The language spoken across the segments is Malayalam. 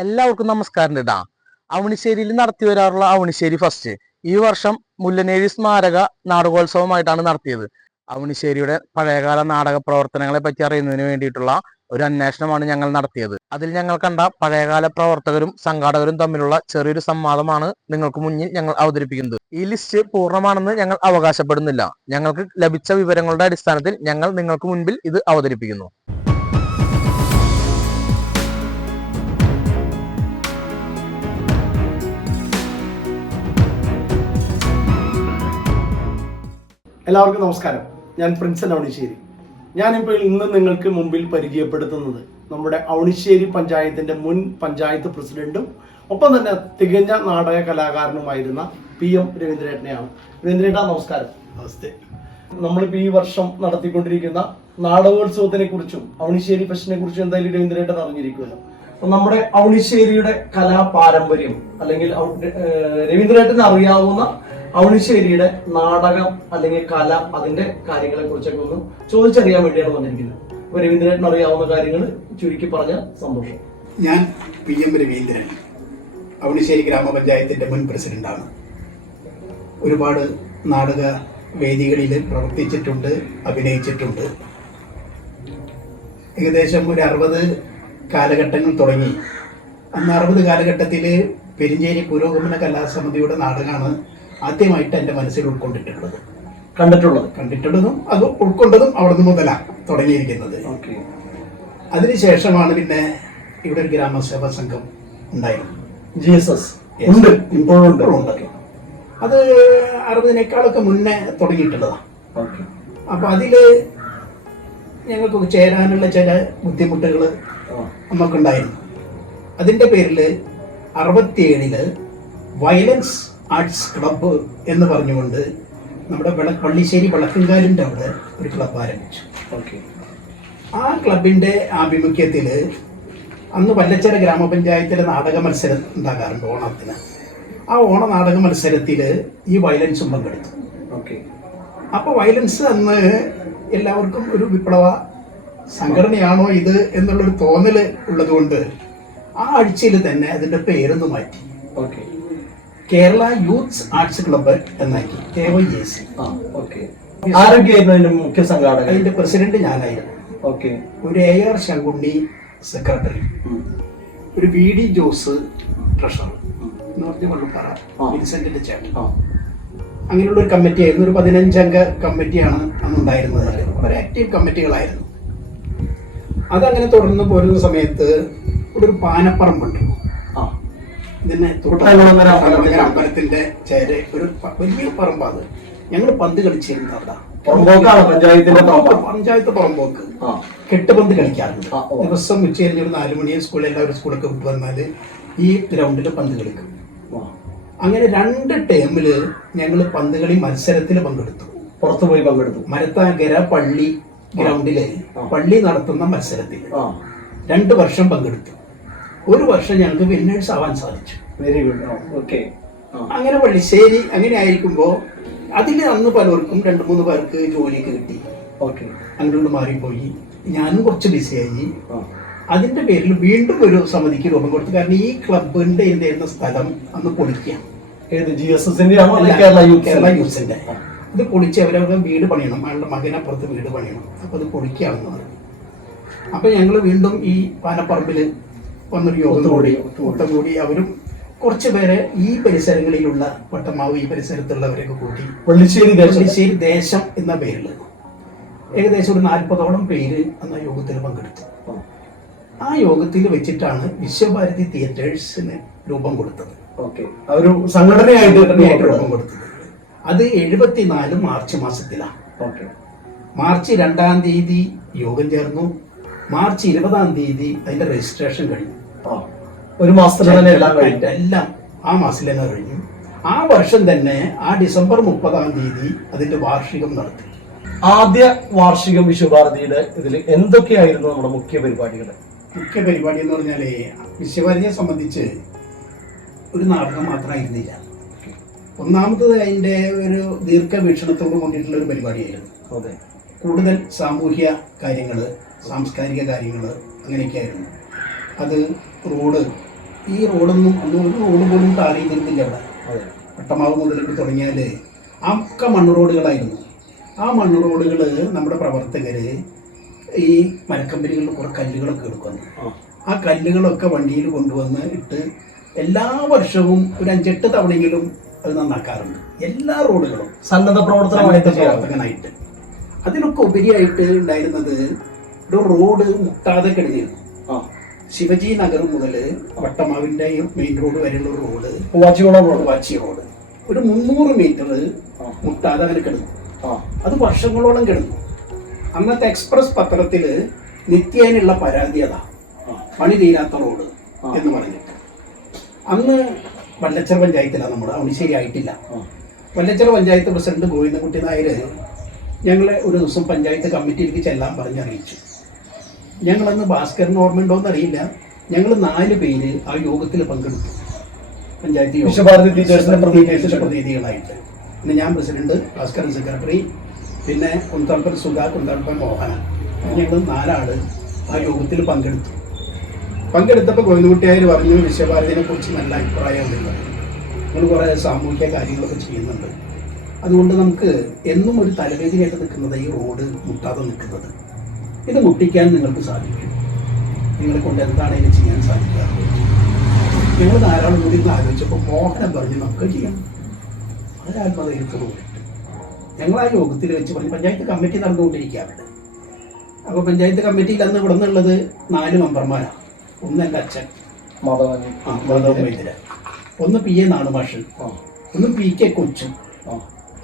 എല്ലാവർക്കും നമസ്കാരം കേട്ടാ. അവണിശ്ശേരിയിൽ നടത്തി വരാറുള്ള അവണിശ്ശേരി ഫസ്റ്റ് ഈ വർഷം മുല്ലനേഴി സ്മാരക നാടകോത്സവമായിട്ടാണ് നടത്തിയത്. അവണിശ്ശേരിയുടെ പഴയകാല നാടക പ്രവർത്തനങ്ങളെ പറ്റി അറിയുന്നതിന് വേണ്ടിയിട്ടുള്ള ഒരു അന്വേഷണമാണ് ഞങ്ങൾ നടത്തിയത്. അതിൽ ഞങ്ങൾ കണ്ട പഴയകാല പ്രവർത്തകരും സംഘാടകരും തമ്മിലുള്ള ചെറിയൊരു സംവാദമാണ് നിങ്ങൾക്ക് മുന്നിൽ ഞങ്ങൾ അവതരിപ്പിക്കുന്നത്. ഈ ലിസ്റ്റ് പൂർണ്ണമാണെന്ന് ഞങ്ങൾ അവകാശപ്പെടുന്നില്ല. ഞങ്ങൾക്ക് ലഭിച്ച വിവരങ്ങളുടെ അടിസ്ഥാനത്തിൽ ഞങ്ങൾ നിങ്ങൾക്ക് മുൻപിൽ ഇത് അവതരിപ്പിക്കുന്നു. എല്ലാവർക്കും നമസ്കാരം. ഞാൻ പ്രിൻസൻ അവണിശ്ശേരി. ഞാനിപ്പോൾ ഇന്ന് നിങ്ങൾക്ക് മുമ്പിൽ പരിചയപ്പെടുത്തുന്നത് നമ്മുടെ അവണിശ്ശേരി പഞ്ചായത്തിന്റെ മുൻ പഞ്ചായത്ത് പ്രസിഡന്റും ഒപ്പം തന്നെ തികഞ്ഞ നാടക കലാകാരനുമായിരുന്ന PM രവീന്ദ്രേട്ടനെയാണ്. രവീന്ദ്രേട്ടാ നമസ്കാരം. നമസ്തേ. നമ്മളിപ്പോൾ ഈ വർഷം നടത്തിക്കൊണ്ടിരിക്കുന്ന നാടകോത്സവത്തിനെ കുറിച്ചും അവണിശ്ശേരി ഫെസ്റ്റിനെ കുറിച്ചും എന്തായാലും രവീന്ദ്രേട്ടൻ അറിഞ്ഞിരിക്കുമല്ലോ. നമ്മുടെ അവണിശ്ശേരിയുടെ കലാപാരമ്പര്യം അല്ലെങ്കിൽ രവീന്ദ്രേട്ടന് അറിയാവുന്ന അവണിശ്ശേരിയുടെ നാടകം അല്ലെങ്കിൽ കല, അതിന്റെ കാര്യങ്ങളെ കുറിച്ചൊക്കെ ഒന്ന് ചോദിച്ചറിയാൻ വേണ്ടിയാണ് വന്നിരിക്കുന്നത്. അപ്പൊ രവീന്ദ്രേട്ടൻ അറിയാവുന്ന കാര്യങ്ങൾ ചുരുക്കി പറഞ്ഞ സന്തോഷം. ഞാൻ PM രവീന്ദ്രൻ, അവണിശ്ശേരി ഗ്രാമപഞ്ചായത്തിന്റെ മുൻ പ്രസിഡന്റാണ്. ഒരുപാട് നാടക വേദികളിൽ പ്രവർത്തിച്ചിട്ടുണ്ട്, അഭിനയിച്ചിട്ടുണ്ട്. ഏകദേശം ഒരു 60 കാലഘട്ടങ്ങൾ തുടങ്ങി. അന്ന് 60 കാലഘട്ടത്തിൽ പെരിഞ്ചേരി പുരോഗമന കലാസമിതിയുടെ നാടകമാണ് ആദ്യമായിട്ട് എൻ്റെ മനസ്സിൽ കണ്ടിട്ടുള്ളതും അത് ഉൾക്കൊണ്ടതും അവിടെ നിന്ന് മുതലാണ് തുടങ്ങിയിരിക്കുന്നത്. അതിനുശേഷമാണ് പിന്നെ ഇവിടെ ഒരു ഗ്രാമസേവാ സംഘം ഉണ്ടായിരുന്നു. GSS ഇപ്പോഴുണ്ട്. അത് 60-നേക്കാളൊക്കെ മുന്നേ തുടങ്ങിയിട്ടുള്ളതാണ്. അപ്പൊ അതില് ഞങ്ങൾക്ക് ചേരാനുള്ള ചില ബുദ്ധിമുട്ടുകൾ നമുക്കുണ്ടായിരുന്നു. അതിന്റെ പേരിൽ 67 വയലൻസ് ആർട്സ് ക്ലബ്ബ് എന്ന് പറഞ്ഞുകൊണ്ട് നമ്മുടെ പള്ളിശ്ശേരി വളക്കങ്കാലിൻ്റെ അവിടെ ഒരു ക്ലബ്ബ് ആരംഭിച്ചു. ആ ക്ലബിൻ്റെ ആഭിമുഖ്യത്തിൽ അന്ന് വല്ലച്ചിറ ഗ്രാമപഞ്ചായത്തിലെ നാടക മത്സരം ഉണ്ടാകാറുണ്ട് ഓണത്തിന്. ആ ഓണ നാടക മത്സരത്തിൽ ഈ വയലൻസും പങ്കെടുത്തു. അപ്പോൾ വയലൻസ് അന്ന് എല്ലാവർക്കും ഒരു വിപ്ലവ സംഘടനയാണോ ഇത് എന്നുള്ളൊരു തോന്നൽ ഉള്ളതുകൊണ്ട് ആ ആഴ്ചയിൽ തന്നെ അതിൻ്റെ പേരൊന്ന് മാറ്റി. കേരള യൂത്ത് ആർട്സ് ക്ലബ്ബ് എന്നാക്കി, KYAC. മുഖ്യ സംഘാടകർ? അതിന്റെ പ്രസിഡന്റ് ഞാനായിരുന്നു. ഒരു AR ശങ്കുണ്ണി സെക്രട്ടറി, ഒരു VD ജോസ് ട്രഷറർ എന്ന് പറഞ്ഞ വള്ളുപ്പാറ വിൻസെന്റിന്റെ ചേട്ടൻ. അങ്ങനെയുള്ള ഒരു കമ്മിറ്റി ആയിരുന്നു. ഒരു 15 അംഗ കമ്മിറ്റിയാണ് അന്നുണ്ടായിരുന്നത്. വളരെ ആക്റ്റീവ് കമ്മിറ്റികളായിരുന്നു. അതങ്ങനെ തുടർന്ന് പോരുന്ന സമയത്ത് ഇവിടെ ഒരു പാനപ്പറമ്പുണ്ട്. ഇതിനെ അമ്പലത്തിന്റെ ചേരെ ഒരു വലിയ പറമ്പാണ്. ഞങ്ങൾ പന്ത് കളിച്ചിരുന്നു അവിടെ. പഞ്ചായത്ത് പുറമ്പോക്ക് കെട്ടുപന്ത് കളിക്കാറുണ്ട്. ദിവസം ഉച്ചകഴിഞ്ഞ് ഒരു 4 മണിയെ എല്ലാവരും സ്കൂളൊക്കെ വിട്ട് വന്നാല് ഈ ഗ്രൗണ്ടിൽ പന്ത് കളിക്കും. അങ്ങനെ 2 ടേമില് ഞങ്ങൾ പന്ത് കളി മത്സരത്തിൽ പങ്കെടുത്തു. പുറത്തു പോയി പങ്കെടുത്തു. മരത്താങ്കര പള്ളി ഗ്രൗണ്ടില് പള്ളി നടത്തുന്ന മത്സരത്തിൽ 2 വർഷം പങ്കെടുത്തു. ഒരു വർഷം ഞങ്ങൾക്ക് വിന്നേഴ്സ് ആവാൻ സാധിച്ചു. Very good. അങ്ങനെ പള്ളിശ്ശേരി അങ്ങനെ ആയിരിക്കുമ്പോ അതിൽ അന്ന് പലർക്കും 2-3 പേർക്ക് ജോലിയൊക്കെ കിട്ടി. അങ്ങോട്ട് മാറിപ്പോയി. ഞാനും കുറച്ച് ബിസിയായി. അതിന്റെ പേരിൽ വീണ്ടും ഒരു സമിതിക്ക് രൂപം കൊടുത്തു. കാരണം ഈ ക്ലബിന്റെ ഉണ്ടായിരുന്ന സ്ഥലം അന്ന് പൊളിക്കുക. കേരള യൂത്ത്സിന്റെ ഇത് പൊളിച്ച് അവരവരുടെ വീട് പണിയണം. അയാളുടെ മകനപ്പുറത്ത് വീട് പണിയണം. അപ്പൊ അത് പൊളിക്കുകയാണെന്ന് പറഞ്ഞു. അപ്പൊ ഞങ്ങൾ വീണ്ടും ഈ പാനപ്പറമ്പില് വന്നൊരു യോഗം കൂടി അവരും കുറച്ച് പേരെ ഈ പരിസരങ്ങളിലുള്ള വട്ടമാവ് ഈ പരിസരത്തുള്ളവരെയൊക്കെ കൂട്ടി പള്ളിശ്ശേരി ദേശം എന്ന പേരിൽ ഏകദേശം ഒരു 40ഓളം പേര് അന്ന് യോഗത്തിൽ പങ്കെടുത്തു. ആ യോഗത്തിൽ വെച്ചിട്ടാണ് വിശ്വഭാരതി തിയേറ്റേഴ്സിന് രൂപം കൊടുത്തത്. ഒരു സംഘടനയായിട്ട് രൂപം കൊടുത്തത്. അത് 74 മാർച്ച് മാസത്തിലാണ്. മാർച്ച് 2-ാം തീയതി യോഗം ചേർന്നു. മാർച്ച് 20-ാം തീയതി അതിന്റെ രജിസ്ട്രേഷൻ കഴിഞ്ഞു. ഒരു മാസത്തിൽ തന്നെ എല്ലാം ആ മാസത്തിൽ തന്നെ കഴിഞ്ഞു. ആ വർഷം തന്നെ ആ ഡിസംബർ 30-ാം തീയതി അതിന്റെ വാർഷികം നടത്തി. ആദ്യ വാർഷികം വിശ്വഭാരതിയുടെ ഇതിൽ എന്തൊക്കെയായിരുന്നു നമ്മുടെ മുഖ്യ പരിപാടികൾ? മുഖ്യ പരിപാടി എന്ന് പറഞ്ഞാലേ വിശ്വഭാരതിയെ സംബന്ധിച്ച് ഒരു നാടകം മാത്രമായിരുന്നില്ല. ഒന്നാമത്തത് അതിന്റെ ഒരു ദീർഘവീക്ഷണത്തോട് കൊണ്ടിട്ടുള്ള ഒരു പരിപാടിയായിരുന്നു. കൂടുതൽ സാമൂഹ്യ കാര്യങ്ങൾ, സാംസ്കാരിക കാര്യങ്ങൾ അങ്ങനെയൊക്കെയായിരുന്നു. അത് റോഡ്, ഈ റോഡൊന്നും അന്ന് ഒരു റോഡ് പോലും ടാർ ചെയ്തിരുന്നില്ല അവിടെ. വട്ടമാവ് മുതലിട്ട് തുടങ്ങിയാൽ ഒക്കെ മണ്ണ് റോഡുകളായിരുന്നു. ആ മണ്ണ് റോഡുകൾ നമ്മുടെ പ്രവർത്തകർ ഈ മരക്കമ്പനികളിൽ കുറേ കല്ലുകളൊക്കെ എടുക്കുന്നു. ആ കല്ലുകളൊക്കെ വണ്ടിയിൽ കൊണ്ടുവന്ന് ഇട്ട് എല്ലാ വർഷവും ഒരു 5-8 തവണയെങ്കിലും അത് നന്നാക്കാറുണ്ട്. എല്ലാ റോഡുകളും സന്നദ്ധ പ്രവർത്തകനായിട്ട്. അതിനൊക്കെ ഉപരിയായിട്ട് ഉണ്ടായിരുന്നത് ഒരു റോഡ് മുട്ടാതെ കിടന്നിരുന്നു. ശിവജി നഗർ മുതൽ വട്ടമാവിന്റെ മെയിൻ റോഡ് വരെയുള്ള ഒരു റോഡ് വാച്ചി റോഡ് ഒരു 300 മീറ്റർ മുട്ടാതെ അങ്ങനെ കിടന്നു. അത് വർഷങ്ങളോളം കിടന്നു. അന്നത്തെ എക്സ്പ്രസ് പത്രത്തില് നിത്യേനുള്ള പരാതി അതാ, പണി തീരാത്ത റോഡ് എന്ന് പറഞ്ഞിട്ട്. അന്ന് വല്ലച്ചർ പഞ്ചായത്തിലാണ് നമ്മുടെ, അവണിശ്ശേരി ആയിട്ടില്ല. വല്ലച്ചർ പഞ്ചായത്ത് പ്രസിഡന്റ് ഗോവിന്ദൻകുട്ടി നായർ ഞങ്ങളെ ഒരു ദിവസം പഞ്ചായത്ത് കമ്മിറ്റിയിലേക്ക് ചെല്ലാൻ പറഞ്ഞറിയിച്ചു. ഞങ്ങളന്ന് ഭാസ്കരൻ ഓർമ്മയുണ്ടോ എന്നറിയില്ല, ഞങ്ങൾ 4 പേര് ആ യോഗത്തിൽ പങ്കെടുത്തു. പഞ്ചായത്ത് പ്രതിനിധികളായിട്ട്. പിന്നെ ഞാൻ പ്രസിഡന്റ്, ഭാസ്കരൻ സെക്രട്ടറി, പിന്നെ കുന്തളപ്പൻ സുഗാ, കുന്തളപ്പൻ മോഹന, ഞങ്ങൾ 4 ആള് ആ യോഗത്തിൽ പങ്കെടുത്തു. പങ്കെടുത്തപ്പോൾ ഗോവിന്ദൻകുട്ടിയാർ പറഞ്ഞു, വിശ്വഭാരതിനെ കുറിച്ച് നല്ല അഭിപ്രായമുണ്ട്, നിങ്ങൾ കുറേ സാമൂഹിക കാര്യങ്ങളൊക്കെ ചെയ്യുന്നുണ്ട്, അതുകൊണ്ട് നമുക്ക് എന്നും ഒരു തലവേദിയായിട്ട് നിൽക്കുന്നത് ഈ റോഡ് മുട്ടാതെ നിൽക്കുന്നത്, ഇത് മുട്ടിക്കാൻ നിങ്ങൾക്ക് സാധിക്കും, നിങ്ങളെ കൊണ്ട് എന്താണ് ഇതിന് ചെയ്യാൻ സാധിക്കുക. ഞങ്ങൾ ധാരാളം കൂടി ആലോചിച്ചപ്പോൾ മോഹനം പറഞ്ഞ് നമുക്ക് ചെയ്യാം. വളരെ ആത്മധൈര്യത്തോടുകൂടി ഞങ്ങൾ ആ യോഗത്തിൽ വെച്ച് പറഞ്ഞു, പഞ്ചായത്ത് കമ്മിറ്റി നടന്നുകൊണ്ടിരിക്കുകയാണ്. അപ്പോൾ പഞ്ചായത്ത് കമ്മിറ്റിയിൽ അന്ന് ഇവിടെ നിന്നുള്ളത് 4 മെമ്പർമാരാണ്. ഒന്ന് എൻ്റെ അച്ഛൻ മാധവൻ വൈദ്യര്, ഒന്ന് PA നാടുമാഷൻ, ഒന്ന് PK കൊച്ചു,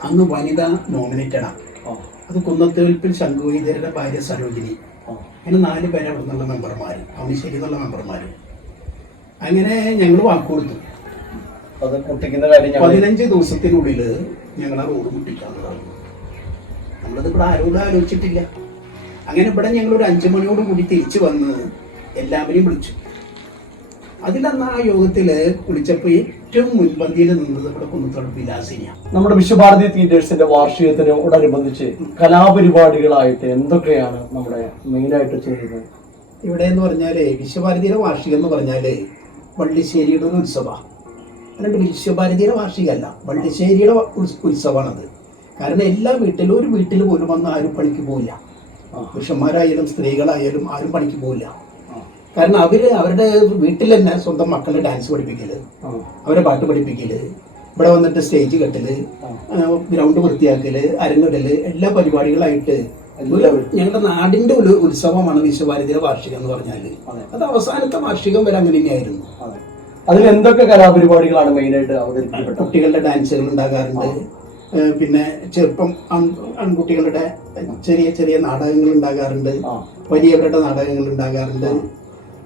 അന്ന് വനിത നോമിനേറ്റഡാണ്, അത് കുന്നത്തേൽപ്പിൽ ശംഖുവൈദ്യരുടെ ഭാര്യ സരോജിനി. അങ്ങനെ 4 പേരെ അവിടെ നിന്നുള്ള മെമ്പർമാർ, അവണിശ്ശേരി എന്നുള്ള മെമ്പർമാർ. അങ്ങനെ ഞങ്ങൾ വാക്കുകൊടുത്തു, 15 ദിവസത്തിനുള്ളിൽ ഞങ്ങൾ ആ റോഡ് മുട്ടിക്കാവുന്നതാണ്. നമ്മളത് ഇവിടെ ആരോടും ആലോചിച്ചിട്ടില്ല. അങ്ങനെ ഇവിടെ ഞങ്ങൾ ഒരു 5 മണിയോട് കൂടി തിരിച്ചു വന്ന് എല്ലാവരെയും വിളിച്ചു. അതിലന്ന് ആ യോഗത്തിൽ വിളിച്ചപ്പോൾ ഏറ്റവും മുൻപന്തിയിൽ നിന്നത് ഇവിടെ കുന്നത്തോട് വിലാസിനിയാണ്. നമ്മുടെ വിശ്വഭാരതി തിയേറ്റേഴ്സിന്റെ വാർഷികത്തിനോടനുബന്ധിച്ച് കലാപരിപാടികളായിട്ട് എന്തൊക്കെയാണ് നമ്മുടെ മെയിനായിട്ട് ചെയ്യുന്നത്? ഇവിടെ എന്ന് പറഞ്ഞാൽ വിശ്വഭാരതിയുടെ വാർഷികം എന്ന് പറഞ്ഞാൽ വള്ളിശ്ശേരിയുടെ ഒരു ഉത്സവമാണ്. അല്ലാണ്ട് വിശ്വഭാരതിയുടെ വാർഷികമല്ല, വള്ളിശ്ശേരിയുടെ ഉത്സവമാണത്. കാരണം എല്ലാ വീട്ടിലും, ഒരു വീട്ടിൽ പോലും വന്ന് ആരും പണിക്ക് പോവില്ല. പുരുഷന്മാരായാലും സ്ത്രീകളായാലും ആരും പണിക്ക് പോവില്ല. കാരണം അവരുടെ വീട്ടിൽ തന്നെ സ്വന്തം മക്കളെ ഡാൻസ് പഠിപ്പിക്കല്, അവരെ പാട്ട് പഠിപ്പിക്കല്, ഇവിടെ വന്നിട്ട് സ്റ്റേജ് കെട്ടല്, ഗ്രൗണ്ട് വൃത്തിയാക്കല്, അരങ്ങിടല്, എല്ലാ പരിപാടികളായിട്ട് ഞങ്ങളുടെ നാടിന്റെ ഒരു ഉത്സവമാണ് വിശ്വഭാരതിയുടെ വാർഷികം എന്ന് പറഞ്ഞാല്. അത് അവസാനത്തെ വാർഷികം വരെ അങ്ങനെ തന്നെയായിരുന്നു. അതിൽ എന്തൊക്കെ കലാപരിപാടികളാണ് മെയിനായിട്ട് അവതരിപ്പിക്കപ്പെട്ടത്? കുട്ടികളുടെ ഡാൻസുകൾ ഉണ്ടാകാറുണ്ട്, പിന്നെ ചെറുപ്പം ആൺകുട്ടികളുടെ ചെറിയ ചെറിയ നാടകങ്ങൾ ഉണ്ടാകാറുണ്ട്, വലിയവരുടെ നാടകങ്ങൾ ഉണ്ടാകാറുണ്ട്.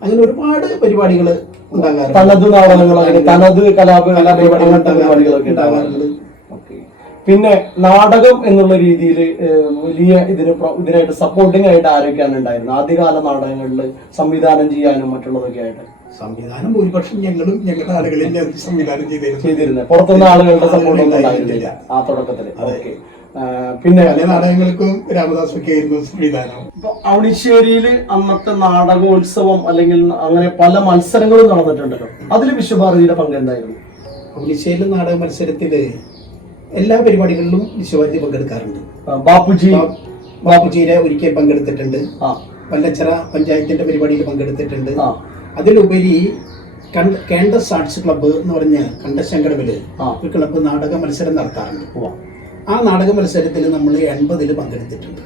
അങ്ങനെ ഒരുപാട് പരിപാടികൾ ഉണ്ടാകാറുണ്ട്. തനത് നാടകങ്ങൾ, തനത് കലാപരിപാടികളൊക്കെ ഉണ്ടാകാറുണ്ട്. പിന്നെ നാടകം എന്നുള്ള രീതിയിൽ വലിയ ഇതിനായിട്ട് സപ്പോർട്ടിംഗ് ആയിട്ട് ആരൊക്കെയാണ് ഉണ്ടായിരുന്നത് ആദ്യകാല നാടകങ്ങളിൽ സംവിധാനം ചെയ്യാനും മറ്റുള്ളതൊക്കെ ആയിട്ട്? സംവിധാനം ഭൂരിപക്ഷം ഞങ്ങളും ഞങ്ങളുടെ ആളുകളിൽ സംവിധാനം ചെയ്തിരുന്നത്. പുറത്തുനിന്ന് ആളുകളുടെ സപ്പോർട്ട് ഒന്നും ഉണ്ടായിരുന്നില്ല ആ തുടക്കത്തില്. പിന്നെ പല നാടകങ്ങൾക്കും രാമദാസൊക്കെ ആയിരുന്നു സംവിധാനം. ഇപ്പൊ അവണിശ്ശേരിയില് അന്നത്തെ നാടകോത്സവം അല്ലെങ്കിൽ അങ്ങനെ പല മത്സരങ്ങളും നടന്നിട്ടുണ്ടല്ലോ, അതിൽ വിശ്വഭാരതിയുടെ പങ്ക് എന്തായിരുന്നു? അവണിശ്ശേരി നാടക മത്സരത്തില് എല്ലാ പരിപാടികളിലും വിശ്വഭാരതി പങ്കെടുക്കാറുണ്ട്. ബാപ്പുജിയുടെ ഒരിക്കൽ പങ്കെടുത്തിട്ടുണ്ട്, വല്ലച്ചിറ പഞ്ചായത്തിന്റെ പരിപാടിയിൽ പങ്കെടുത്തിട്ടുണ്ട്. അതിലുപരി കാണ്ടസ് ആർട്സ് ക്ലബ്ബ് എന്ന് പറഞ്ഞ കണ്ടശങ്കടവില് ഒരു ക്ലബ്ബ് നാടക മത്സരം നടത്താറുണ്ട്. ആ നാടക മത്സരത്തിൽ നമ്മൾ 80 പങ്കെടുത്തിട്ടുണ്ട്.